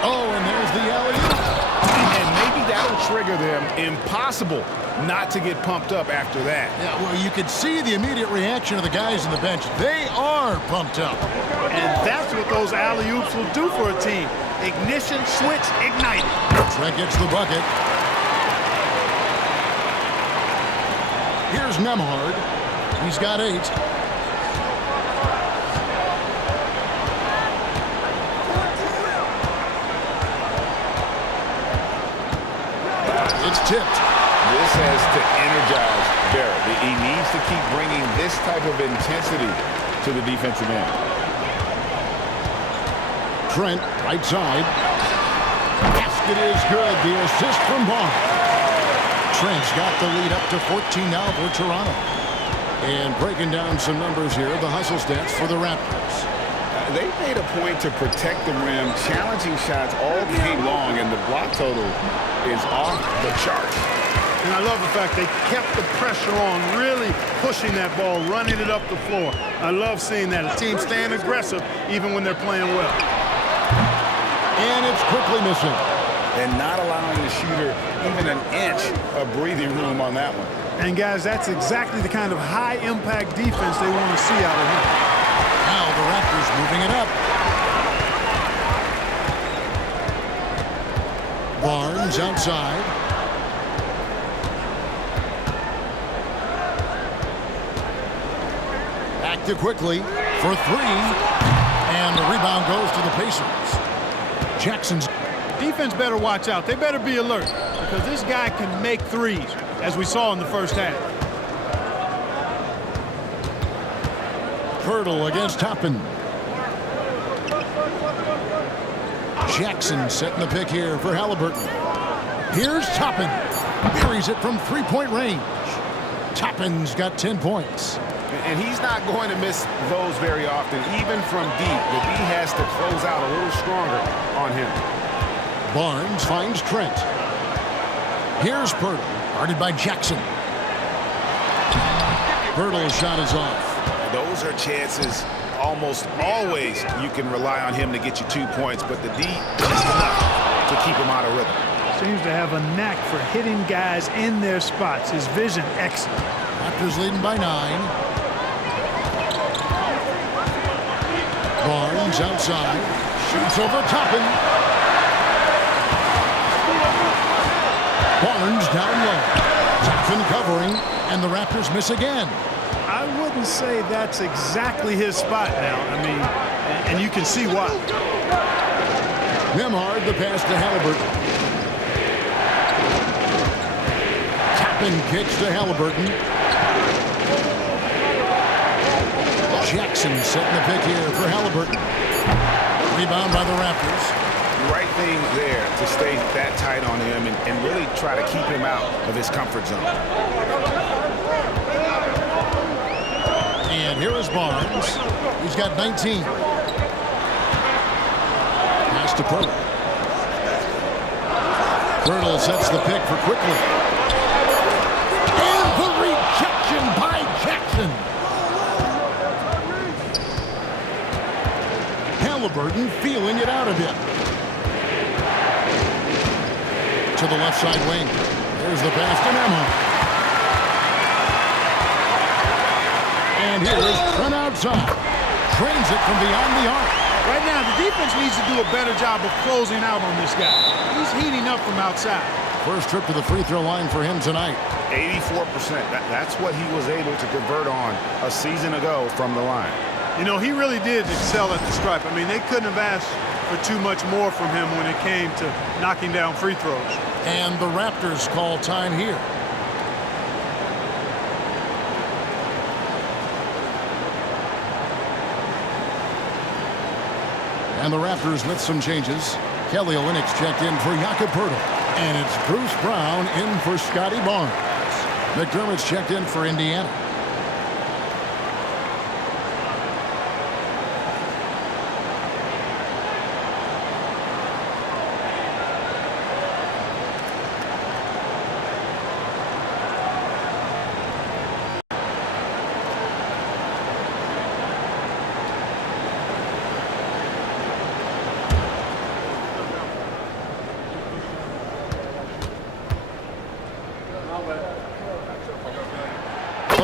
Oh, and there's the alley-oop. And maybe that'll trigger them. Impossible not to get pumped up after that. Yeah, well, you could see the immediate reaction of the guys on the bench. They are pumped up. And that's what those alley-oops will do for a team. Ignition, switch, ignited. Trent gets the bucket. Here's Nembhard. He's got 8. It's tipped. This has to energize Barrett. He needs to keep bringing this type of intensity to the defensive end. Trent, right side. Basket is good. The assist from Barnes. Trent's got the lead up to 14 now for Toronto. And breaking down some numbers here, the hustle stats for the Raptors. They made a point to protect the rim, challenging shots all game long, and the block total is off the charts. And I love the fact they kept the pressure on, really pushing that ball, running it up the floor. I love seeing that. A team staying aggressive even when they're playing well. And it's quickly missing. And not allowing the shooter even an inch of breathing room on that one. And guys, that's exactly the kind of high-impact defense they want to see out of him. Now the Raptors moving it up. Barnes outside. Active quickly for 3. And the rebound goes to the Pacers. Jackson's Defense better watch out. They better be alert because this guy can make threes, as we saw in the first half. Pirtle against Toppin. Jackson setting the pick here for Halliburton. Here's Toppin. Buries it from 3-point range. Toppin's got 10 points. And he's not going to miss those very often, even from deep. The D has to close out a little stronger on him. Barnes finds Trent. Here's Pirtle, guarded by Jackson. Pirtle's shot is off. Those are chances almost always you can rely on him to get you 2 points, but the D just enough to keep him out of rhythm. Seems to have a knack for hitting guys in their spots. His vision excellent. Raptors leading by 9. Barnes outside. Shoots over Toppin. Barnes down low. Toppin covering, and the Raptors miss again. I wouldn't say that's exactly his spot now. I mean, and you can see why. Nembhard the pass to Halliburton. Toppin kicks to Halliburton. Jackson setting the pick here for Halliburton. Rebound by the Raptors. Right thing there to stay that tight on him and really try to keep him out of his comfort zone. And here is Barnes. He's got 19. Pass to Pirtle. Pirtle sets the pick for quickly. And the rejection by Jackson. Halliburton feeling it out a bit. To the left side wing. There's the pass to Nembhard. And here is Trent outside. Trains it from beyond the arc. Right now, the defense needs to do a better job of closing out on this guy. He's heating up from outside. First trip to the free throw line for him tonight. 84%. That's what he was able to convert on a season ago from the line. You know, he really did excel at the stripe. I mean, they couldn't have asked for too much more from him when it came to knocking down free throws. And the Raptors call time here. And the Raptors with some changes. Kelly Olynyk's checked in for Jakob Pirtle. And it's Bruce Brown in for Scotty Barnes. McDermott's checked in for Indiana.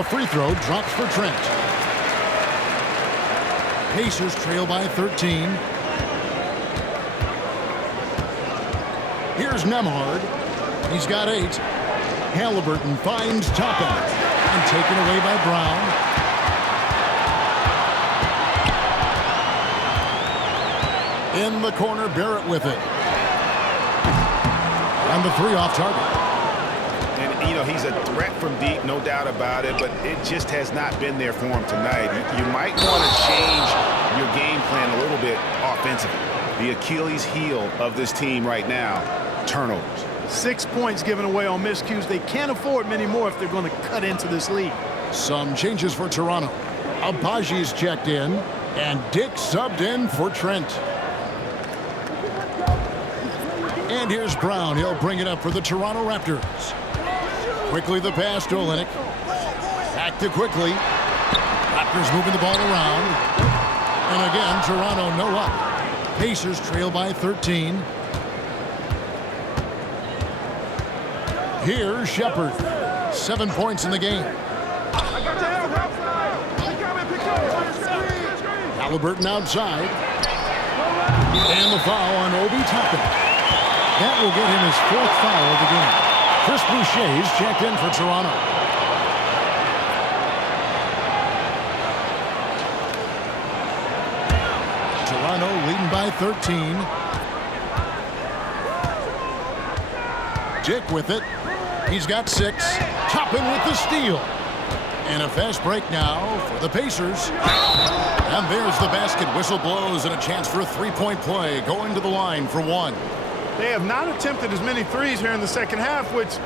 The free throw drops for Trent. Pacers trail by 13. Here's Nembhard. He's got 8. Halliburton finds Toppin and taken away by Brown. In the corner, Barrett with it. And the 3 off target. And, you know, he's a threat from deep, no doubt about it, but it just has not been there for him tonight. You might want to change your game plan a little bit offensively. The Achilles heel of this team right now, turnovers. 6 points given away on miscues. They can't afford many more if they're going to cut into this lead. Some changes for Toronto. Abaji's checked in, and Dick subbed in for Trent. And here's Brown. He'll bring it up for the Toronto Raptors. Quickly the pass to Olynyk. Back to Quickly. Raptors moving the ball around. And again, Toronto no up. Pacers trail by 13. Here's Shepherd. 7 points in the game. Halliburton outside. And the foul on Obi Toppin. That will get him his 4th foul of the game. Chris Boucher's checked in for Toronto. Toronto leading by 13. Dick with it. He's got 6. Toppin with the steal. And a fast break now for the Pacers. And there's the basket. Whistle blows and a chance for a 3-point play. Going to the line for 1. They have not attempted as many threes here in the second half, which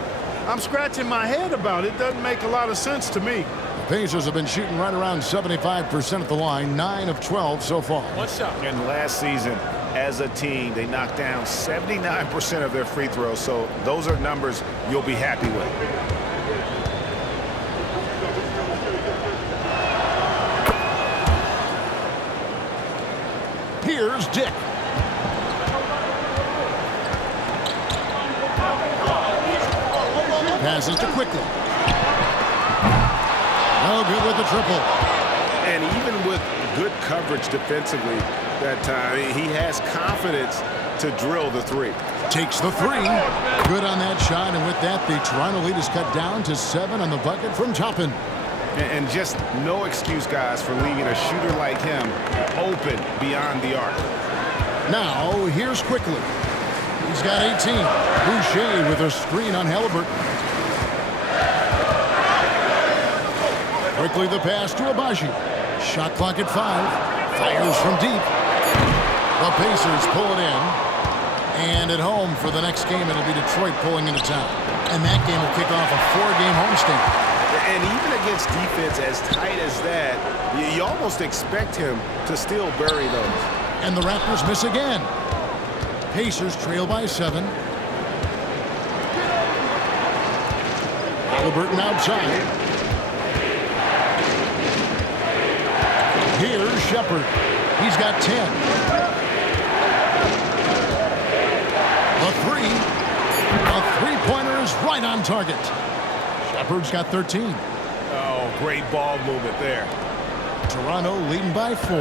I'm scratching my head about. It doesn't make a lot of sense to me. The Pacers have been shooting right around 75% at the line, 9 of 12 so far. One shot. And last season, as a team, they knocked down 79% of their free throws, so those are numbers you'll be happy with. Here's Dick. Passes to Quickly. No good with the triple. And even with good coverage defensively that time, he has confidence to drill the 3. Takes the 3. Good on that shot, and with that, the Toronto lead is cut down to 7 on the bucket from Toppin. And just no excuse, guys, for leaving a shooter like him open beyond the arc. Now, here's Quickly. He's got 18. Boucher with a screen on Halliburton. Quickly the pass to Abaji. Shot clock at 5. Fires from deep. The Pacers pull it in. And at home for the next game, it'll be Detroit pulling into town. And that game will kick off a 4-game homestand. And even against defense as tight as that, you almost expect him to still bury those. And the Raptors miss again. Pacers trail by 7. Halliburton outside. Here's Shepherd. He's got 10. A 3. A 3-pointer is right on target. Shepherd's got 13. Oh, great ball movement there. Toronto leading by 4.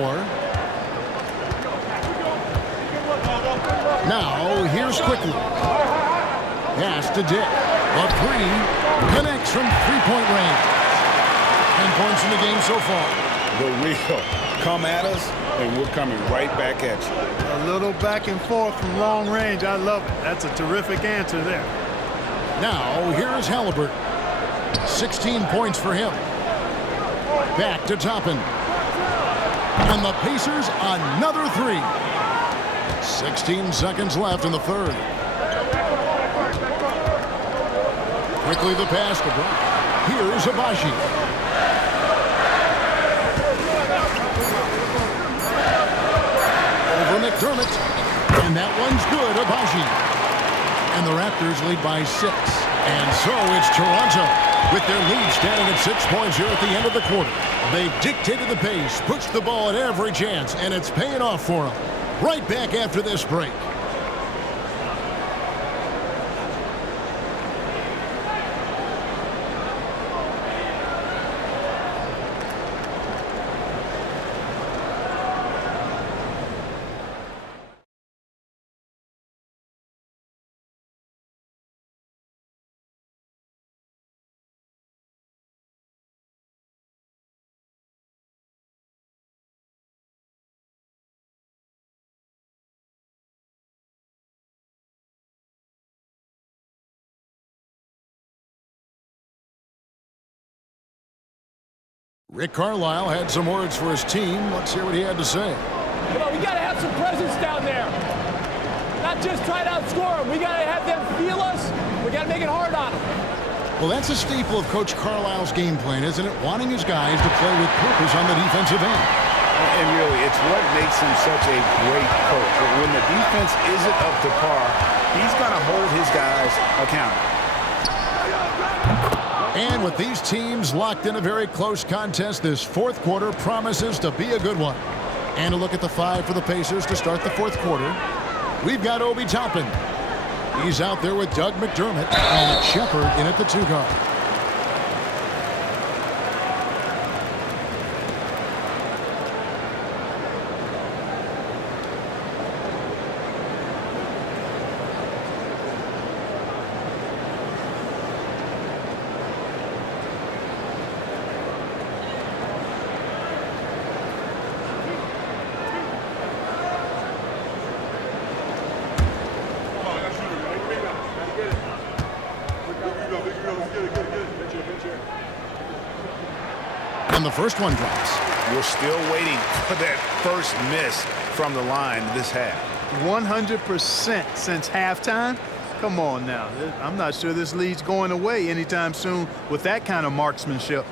Now, here's Quickly. Pass to Dick. A 3 connects from 3-point range. 10 points in the game so far. The real come at us, and we're coming right back at you. A little back and forth from long range. I love it. That's a terrific answer there. Now, here's Halliburton. 16 points for him. Back to Toppin. And the Pacers another 3. 16 seconds left in the 3rd. Quickly the pass to Brown. Here's Abaji. Over McDermott. And that one's good, Abaji. And the Raptors lead by 6. And so it's Toronto with their lead standing at 6 points here at the end of the quarter. They've dictated the pace, pushed the ball at every chance, and it's paying off for them. Right back after this break. Rick Carlisle had some words for his team. Let's hear what he had to say. Come on, we got to have some presence down there. Not just try to outscore them. We got to have them feel us. We got to make it hard on them. Well, that's a staple of Coach Carlisle's game plan, isn't it? Wanting his guys to play with purpose on the defensive end. And really, it's what makes him such a great coach. When the defense isn't up to par, he's going to hold his guys accountable. And with these teams locked in a very close contest, this fourth quarter promises to be a good one. And a look at the five for the Pacers to start the fourth quarter. We've got Obi Toppin. He's out there with Doug McDermott and Shepard in at the 2 guard. And the first one drops. We're still waiting for that first miss from the line this half. 100% since halftime. Come on now. I'm not sure this lead's going away anytime soon with that kind of marksmanship.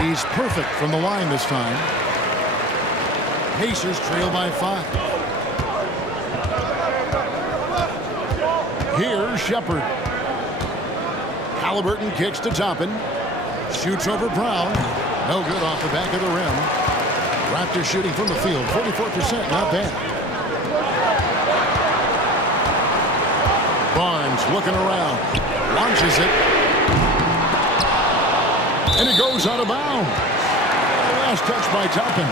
He's perfect from the line this time. Pacers trail by 5. Here's Shepard. Halliburton kicks to Toppin. Shoots over Brown. No good off the back of the rim. Raptors shooting from the field. 44%, not bad. Barnes looking around. Launches it. And it goes out of bounds. Last touch by Toppin.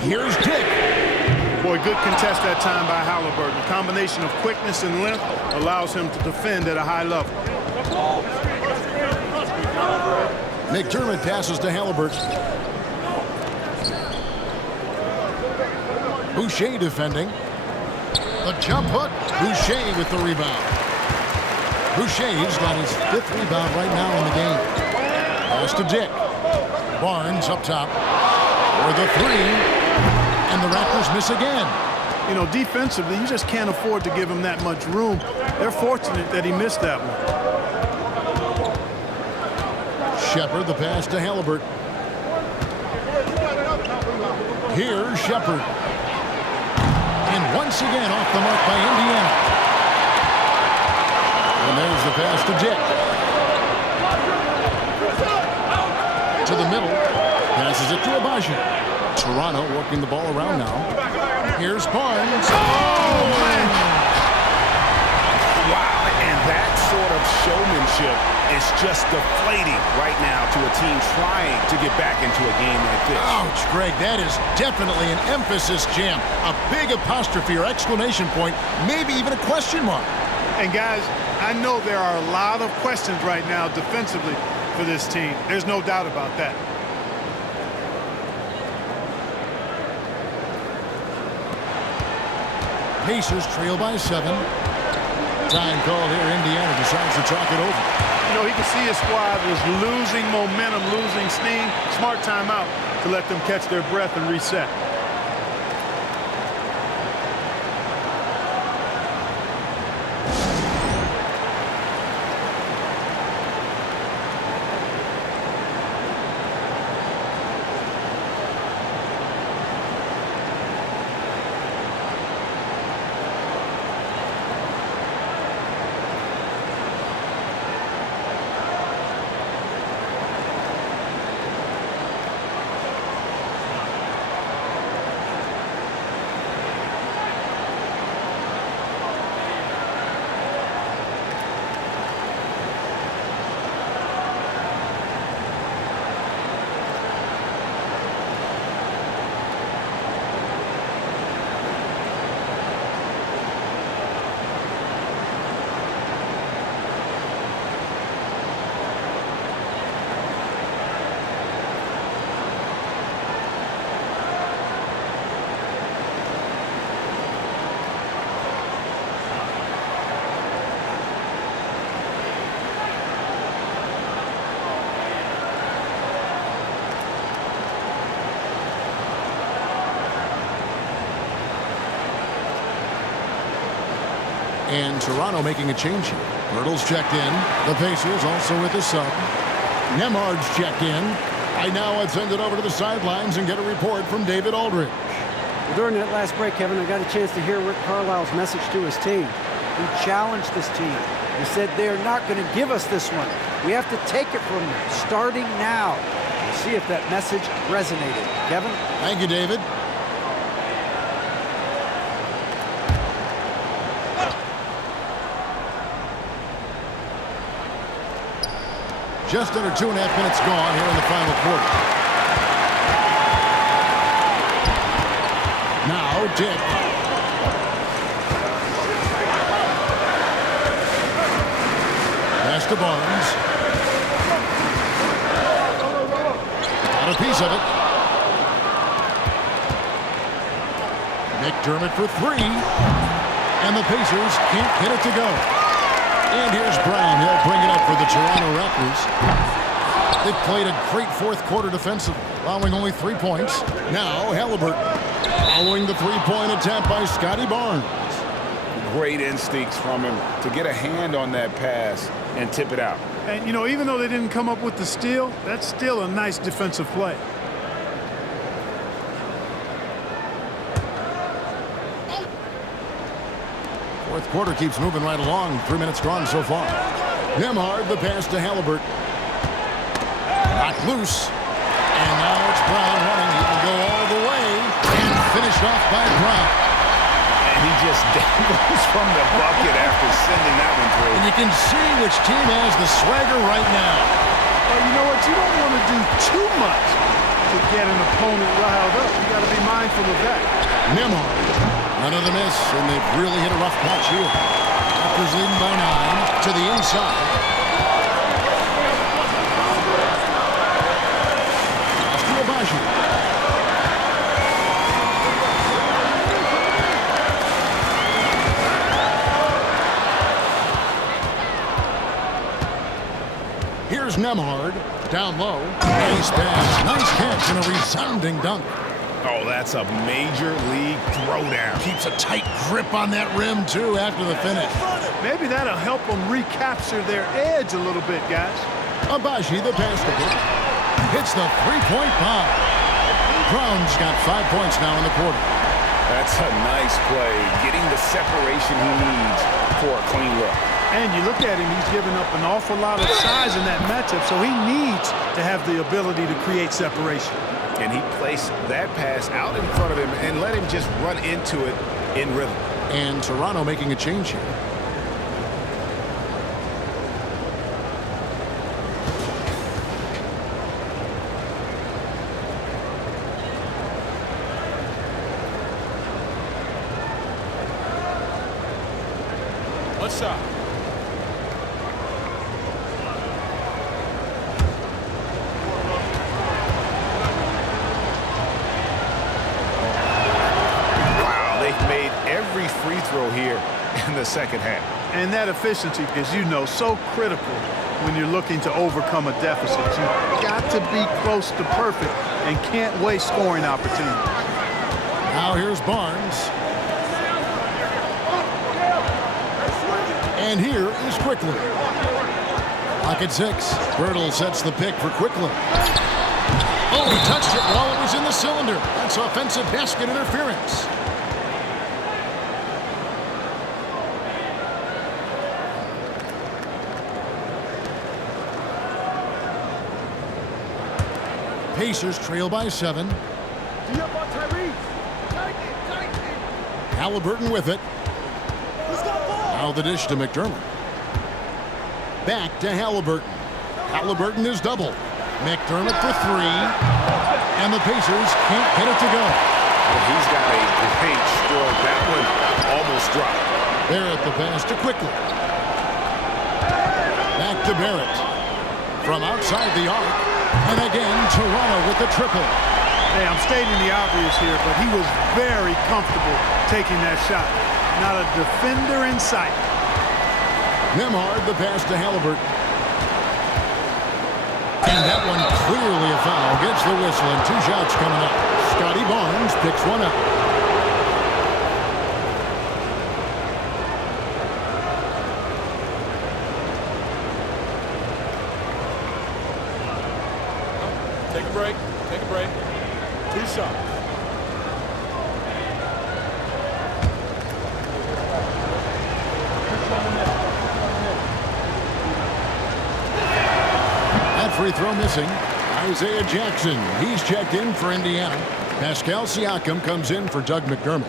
Here's Dick. Boy, good contest that time by Halliburton. A combination of quickness and length allows him to defend at a high level. McDermott passes to Halliburton. Boucher defending. The jump hook. Boucher with the rebound. Boucher's got his 5th rebound right now in the game. Pass to Dick. Barnes up top. For the 3. And the Raptors miss again. You know, defensively, you just can't afford to give him that much room. They're fortunate that he missed that one. Shepard, the pass to Halliburton. Here's Shepard. And once again off the mark by Indiana. And there's the pass to Dick. To the middle. Passes it to Abaji. Toronto working the ball around now. Here's Barnes. Oh, man. Wow, and that sort of showmanship is just deflating right now to a team trying to get back into a game like this. Ouch, Greg, that is definitely an emphasis jam. A big apostrophe or exclamation point, maybe even a question mark. And guys, I know there are a lot of questions right now defensively for this team. There's no doubt about that. Pacers trail by 7. Time called here. Indiana decides to talk it over. You know, he could see his squad was losing momentum, losing steam. Smart timeout to let them catch their breath and reset. And Toronto making a change here. Hurdle's checked in. The Pacers also with the sub. Nemhard's checked in. I now send it over to the sidelines and get a report from David Aldridge. Well, during that last break, Kevin, I got a chance to hear Rick Carlisle's message to his team. He challenged this team. He said they are not going to give us this one. We have to take it from them, starting now. We'll see if that message resonated. Kevin? Thank you, David. Just under 2.5 minutes gone here in the final quarter. Now, Dick. Pass to Barnes. Got a piece of it. McDermott for three. And the Pacers can't get it to go. And here's Brown. He'll bring it up for the Toronto Raptors. They've played a great fourth quarter defensively, allowing only 3 points. Now Halliburton following the three-point attempt by Scotty Barnes. Great instincts from him to get a hand on that pass and tip it out. And, you know, even though they didn't come up with the steal, that's still a nice defensive play. Fourth quarter keeps moving right along. 3 minutes gone so far. Nemhard, the pass to Halliburton. Knocked loose. And now it's Brown running. He can go all the way. And finished off by Brown. And he just dangles from the bucket after sending that one through. And you can see which team has the swagger right now. Well, you know what? You don't want to do too much to get an opponent riled up. You got to be mindful of that. Nemhard. Another miss, and they've really hit a rough patch here. Raptors leading by 9 to the inside. Here's Nemhard, down low. Nice pass, nice catch, and a resounding dunk. Oh, that's a major league throwdown. Keeps a tight grip on that rim, too, after the finish. Maybe that'll help them recapture their edge a little bit, guys. Abaji, the pass to Brown. Hits the three-point bomb. Brown's got 5 points now in the quarter. That's a nice play, getting the separation he needs for a clean look. And you look at him, he's giving up an awful lot of size in that matchup, so he needs to have the ability to create separation. And he placed that pass out in front of him and let him just run into it in rhythm. And Toronto making a change here. What's up? Every free throw here in the second half. And that efficiency, as you know, so critical when you're looking to overcome a deficit. You've got to be close to perfect and can't waste scoring opportunities. Now here's Barnes. And here is Quickly. Lock at 6. Birtle sets the pick for Quickly. Oh, he touched it while it was in the cylinder. That's offensive basket interference. Pacers trail by 7. Halliburton with it. Now the dish to McDermott. Back to Halliburton. Halliburton is doubled. McDermott for 3. And the Pacers can't get it to go. Well, he's got a great stroke. That one almost dropped. Barrett the pass to Quickly. Back to Barrett. From outside the arc. And again, Toronto with the triple. Hey, I'm stating the obvious here, but he was very comfortable taking that shot. Not a defender in sight. Nemhard, the pass to Halliburton. And that one clearly a foul. Gets the whistle, and 2 shots coming up. Scotty Barnes picks one up. Take a break. Take a break. 2 shots. That free throw missing. Isaiah Jackson, he's checked in for Indiana. Pascal Siakam comes in for Doug McDermott.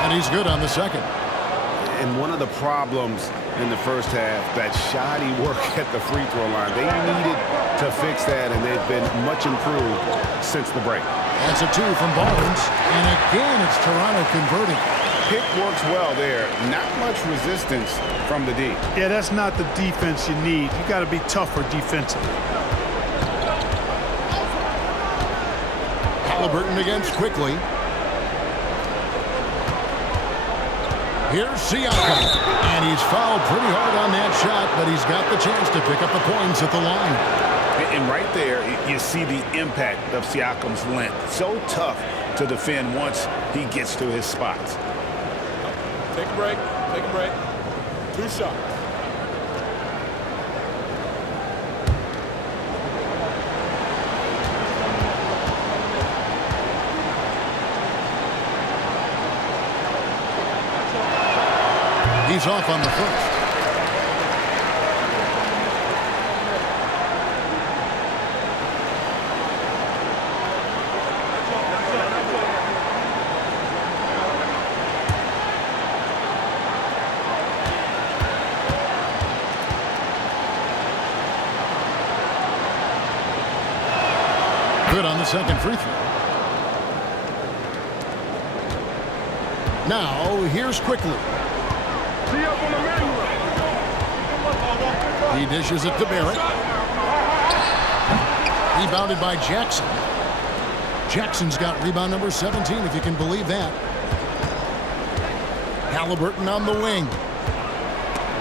And he's good on the second. And one of the problems in the first half, that shoddy work at the free throw line. They needed to fix that, and they've been much improved since the break. That's a 2 from Barnes. And again, it's Toronto converting. Pick works well there. Not much resistance from the D. Yeah, that's not the defense you need. You got to be tougher defensively. Halliburton against quickly. Here's Siakam, and he's fouled pretty hard on that shot, but he's got the chance to pick up the points at the line. And right there, you see the impact of Siakam's length. So tough to defend once he gets to his spots. Take a break. Take a break. 2 shots. He's off on the first. Good on the second free throw. Now, here's quickly. He dishes it to Barrett. Rebounded by Jackson. Jackson's got rebound number 17, if you can believe that. Halliburton on the wing.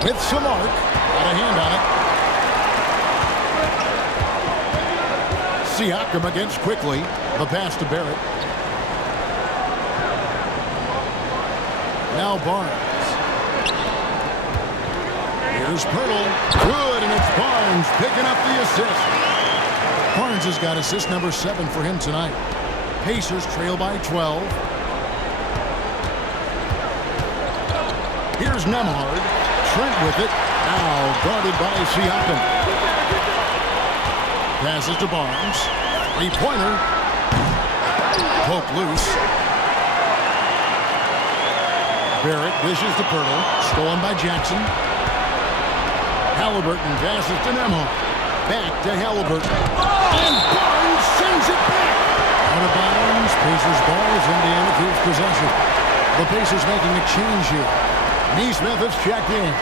With some arc. Got a hand on it. Siakam against quickly. The pass to Barrett. Now Barnes. Here's Pirtle. Good, and it's Barnes picking up the assist. Barnes has got assist number 7 for him tonight. Pacers trail by 12. Here's Nembhard. Trent with it. Now guarded by Siakam. Passes to Barnes. Three-pointer. Poke loose. Barrett dishes to Pirtle. Stolen by Jackson. Halliburton passes to Nembhard. Back to Halliburton. And Barnes sends it back. Out of bounds. Pacers ball as Indiana keeps possession. The Pacers making a change here. Neesmith has checked in.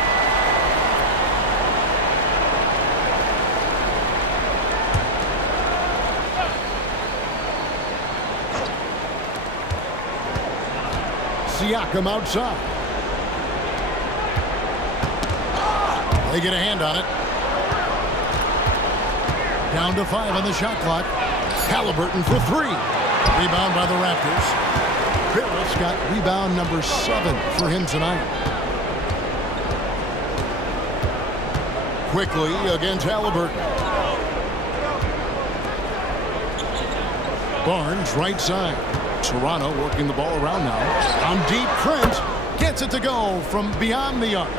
Siakam outside. They get a hand on it. Down to 5 on the shot clock. Halliburton for 3. Rebound by the Raptors. Barrett's got rebound number 7 for him tonight. Quickly against Halliburton. Barnes right side. Toronto working the ball around now. On deep, Trent gets it to go from beyond the arc.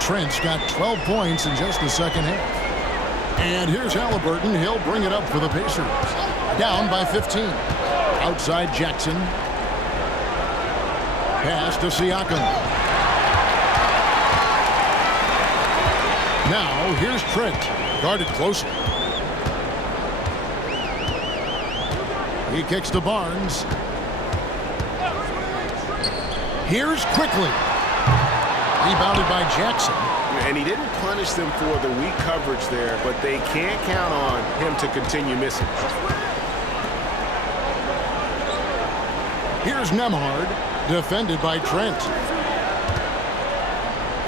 Trent's got 12 points in just the second half. And here's Halliburton. He'll bring it up for the Pacers. Down by 15. Outside Jackson. Pass to Siakam. Now here's Trent. Guarded closely. He kicks to Barnes. Here's quickly. Rebounded by Jackson. And he didn't punish them for the weak coverage there, but they can't count on him to continue missing. Here's Nembhard, defended by Trent.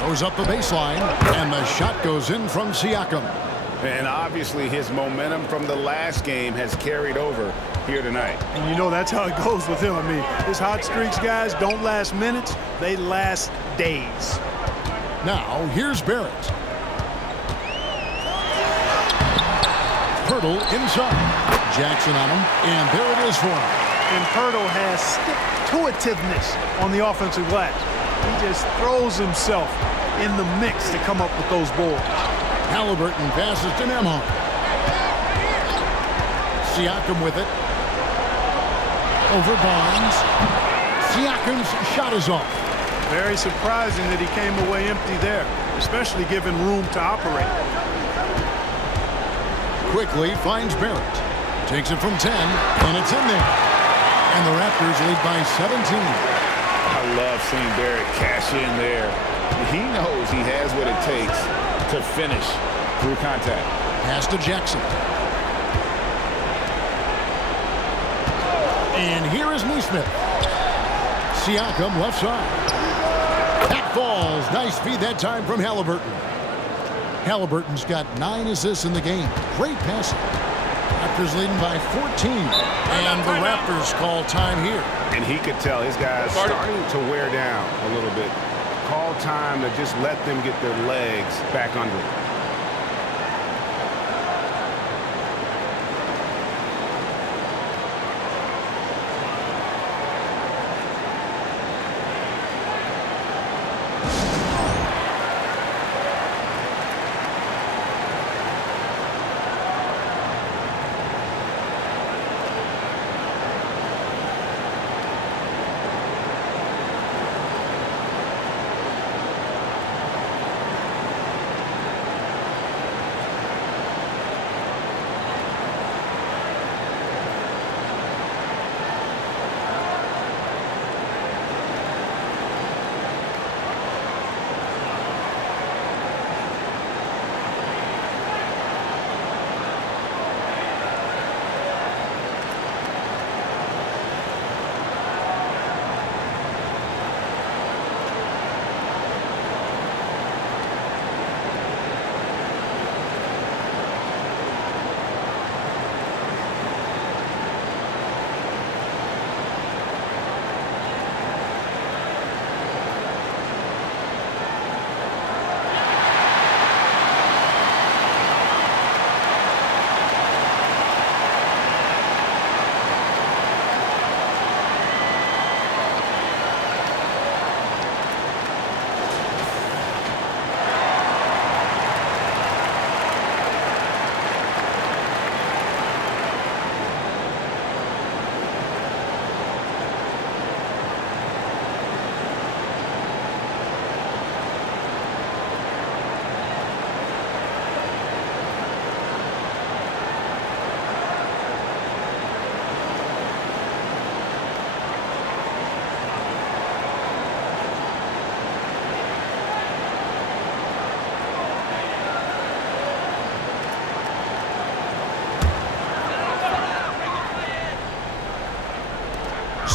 Goes up the baseline, and the shot goes in from Siakam. And obviously his momentum from the last game has carried over here tonight. And you know that's how it goes with him. I mean, his hot streaks, guys, don't last minutes. They last days. Now, here's Barrett. Pirtle inside. Jackson on him, and there it is for him. And Pirtle has stick-to-itiveness on the offensive glass. He just throws himself in the mix to come up with those boards. Halliburton passes to Nembhard. Siakam with it. Over Barnes. Siakam's shot is off. Very surprising that he came away empty there, especially given room to operate. Quickly finds Barrett. Takes it from 10, and it's in there. And the Raptors lead by 17. I love seeing Barrett cash in there. He knows he has what it takes to finish through contact. Pass to Jackson. And here is Neesmith. Siakam left side. That falls. Nice feed that time from Halliburton. Halliburton's got 9 assists in the game. Great passing. Raptors leading by 14. And the Raptors call time here. And he could tell his guys starting to wear down a little bit. Call time to just let them get their legs back under it.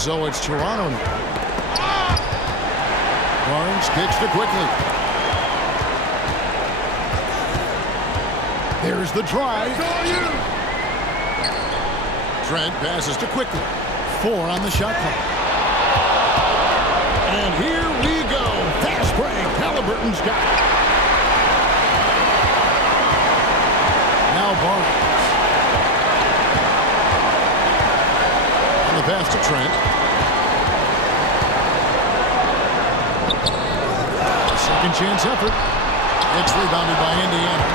So it's Toronto now. Barnes kicks to quickly. There's the drive. Trent passes to quickly. 4 on the shot clock. And here we go. Fast break. Halliburton's got it. Now Barnes. On the pass to Trent. Second chance effort. It's rebounded by Indiana.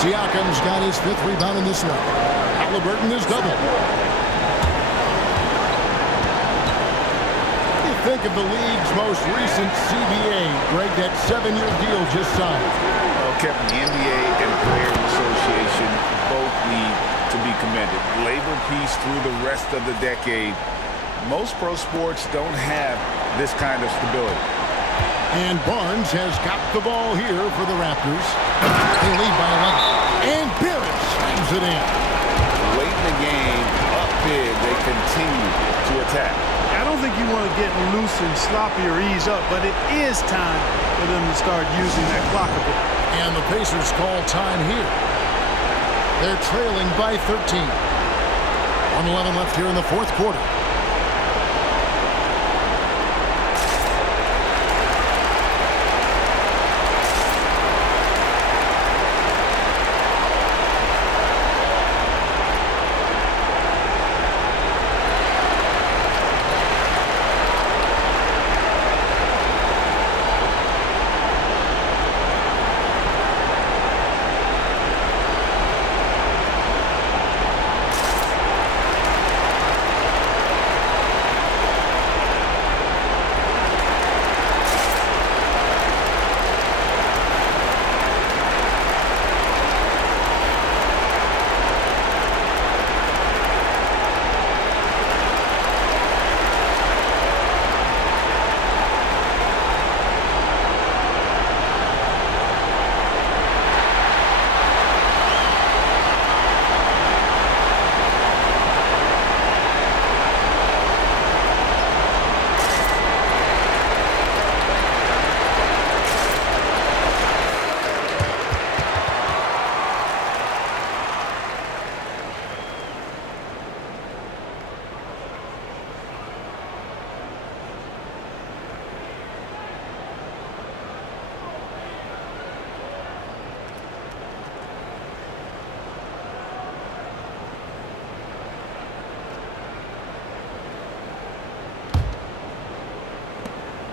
Siakam's got his 5th rebound in this one. Halliburton is double. You think of the league's most recent CBA, Greg, that 7-year deal just signed. Well, Kevin, the NBA and Players Association both need to be commended. Labor peace through the rest of the decade. Most pro sports don't have this kind of stability. And Barnes has got the ball here for the Raptors. They lead by 11. And Barrett slams it in. Late in the game, up big, they continue to attack. I don't think you want to get loose and sloppy or ease up, but it is time for them to start using that clock a bit. And the Pacers call time here. They're trailing by 13. 1:11 left here in the fourth quarter.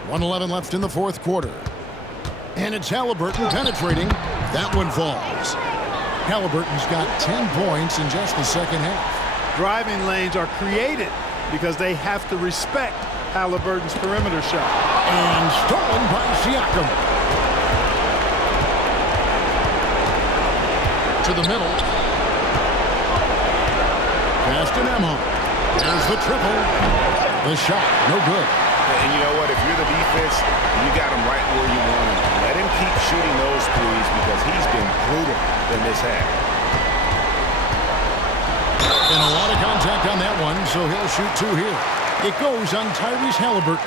.11 left in the fourth quarter. And it's Halliburton penetrating. That one falls. Halliburton's got 10 points in just the second half. Driving lanes are created because they have to respect Halliburton's perimeter shot. And stolen by Siakam. To the middle. Pass to Nemhard. There's the triple. The shot, no good. And you know what? If you're the defense, you got him right where you want him. Let him keep shooting those threes because he's been brutal in this half. And a lot of contact on that one, so he'll shoot two here. It goes on Tyrese Halliburton.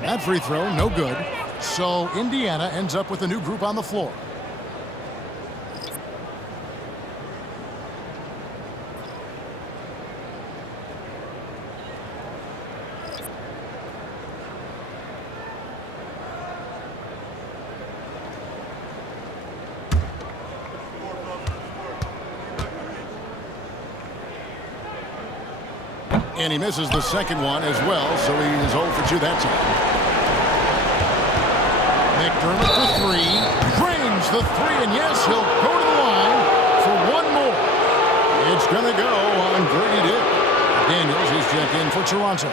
That free throw, no good. So Indiana ends up with a new group on the floor. And he misses the second one as well, so he is 0 for 2 that time. McDermott for three. Drains the three, and yes, he'll go to the line for one more. It's going to go on Grady Dick. Daniels is checked in for Toronto.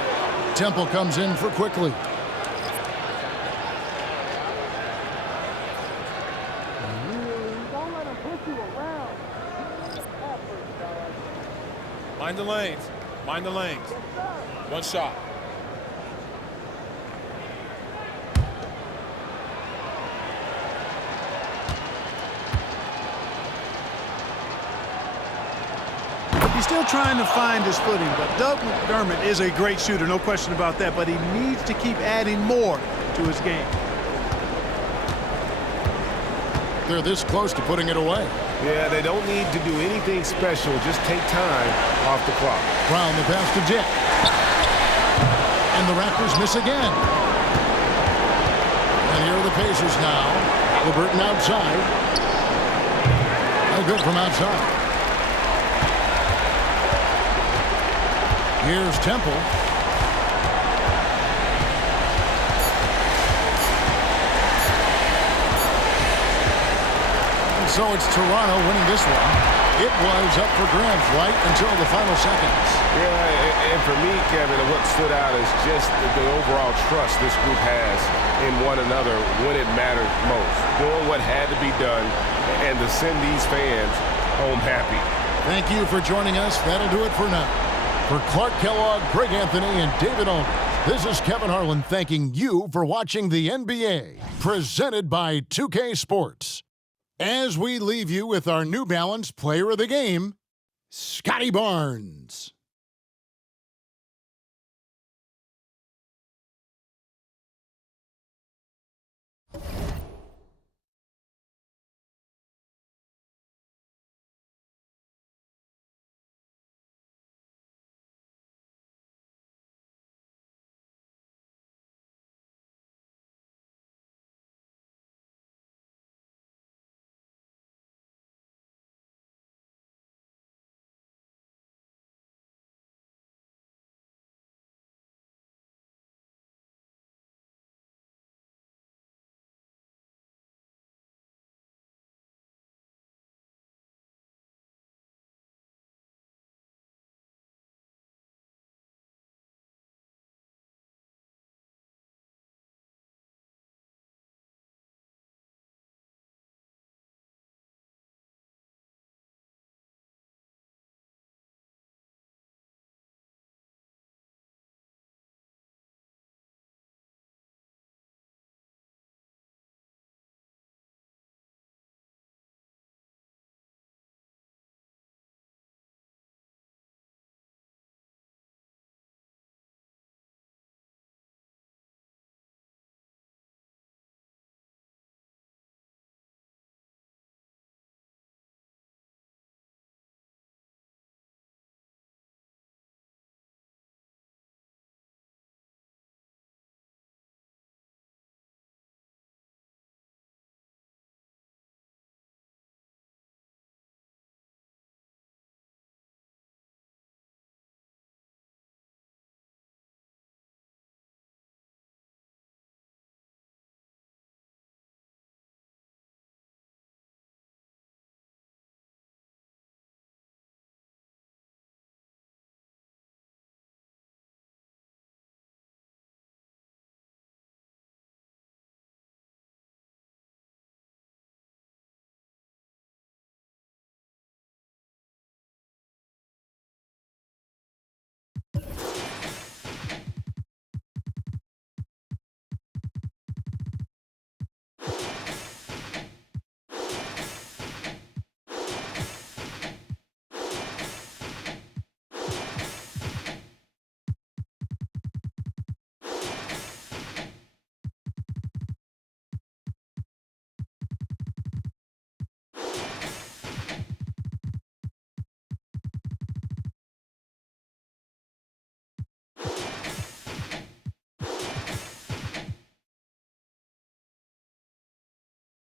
Temple comes in for Quickly. Mind the lanes. Mind the lanes. One shot. He's still trying to find his footing, but Doug McDermott is a great shooter, no question about that, but he needs to keep adding more to his game. They're this close to putting it away. Yeah, they don't need to do anything special. Just take time off the clock. Brown the pass to Dick. And the Raptors miss again. And here are the Pacers now. Halliburton outside. No good from outside. Here's Temple. And so it's Toronto winning this one. It was up for grabs right until the final seconds. Yeah, and for me, Kevin, what stood out is just the overall trust this group has in one another when it mattered most. Doing what had to be done and to send these fans home happy. Thank you for joining us. That'll do it for now. For Clark Kellogg, Greg Anthony, and David Aldridge, This is Kevin Harlan thanking you for watching the NBA, presented by 2K Sports. As we leave you with our New Balance Player of the Game, Scotty Barnes.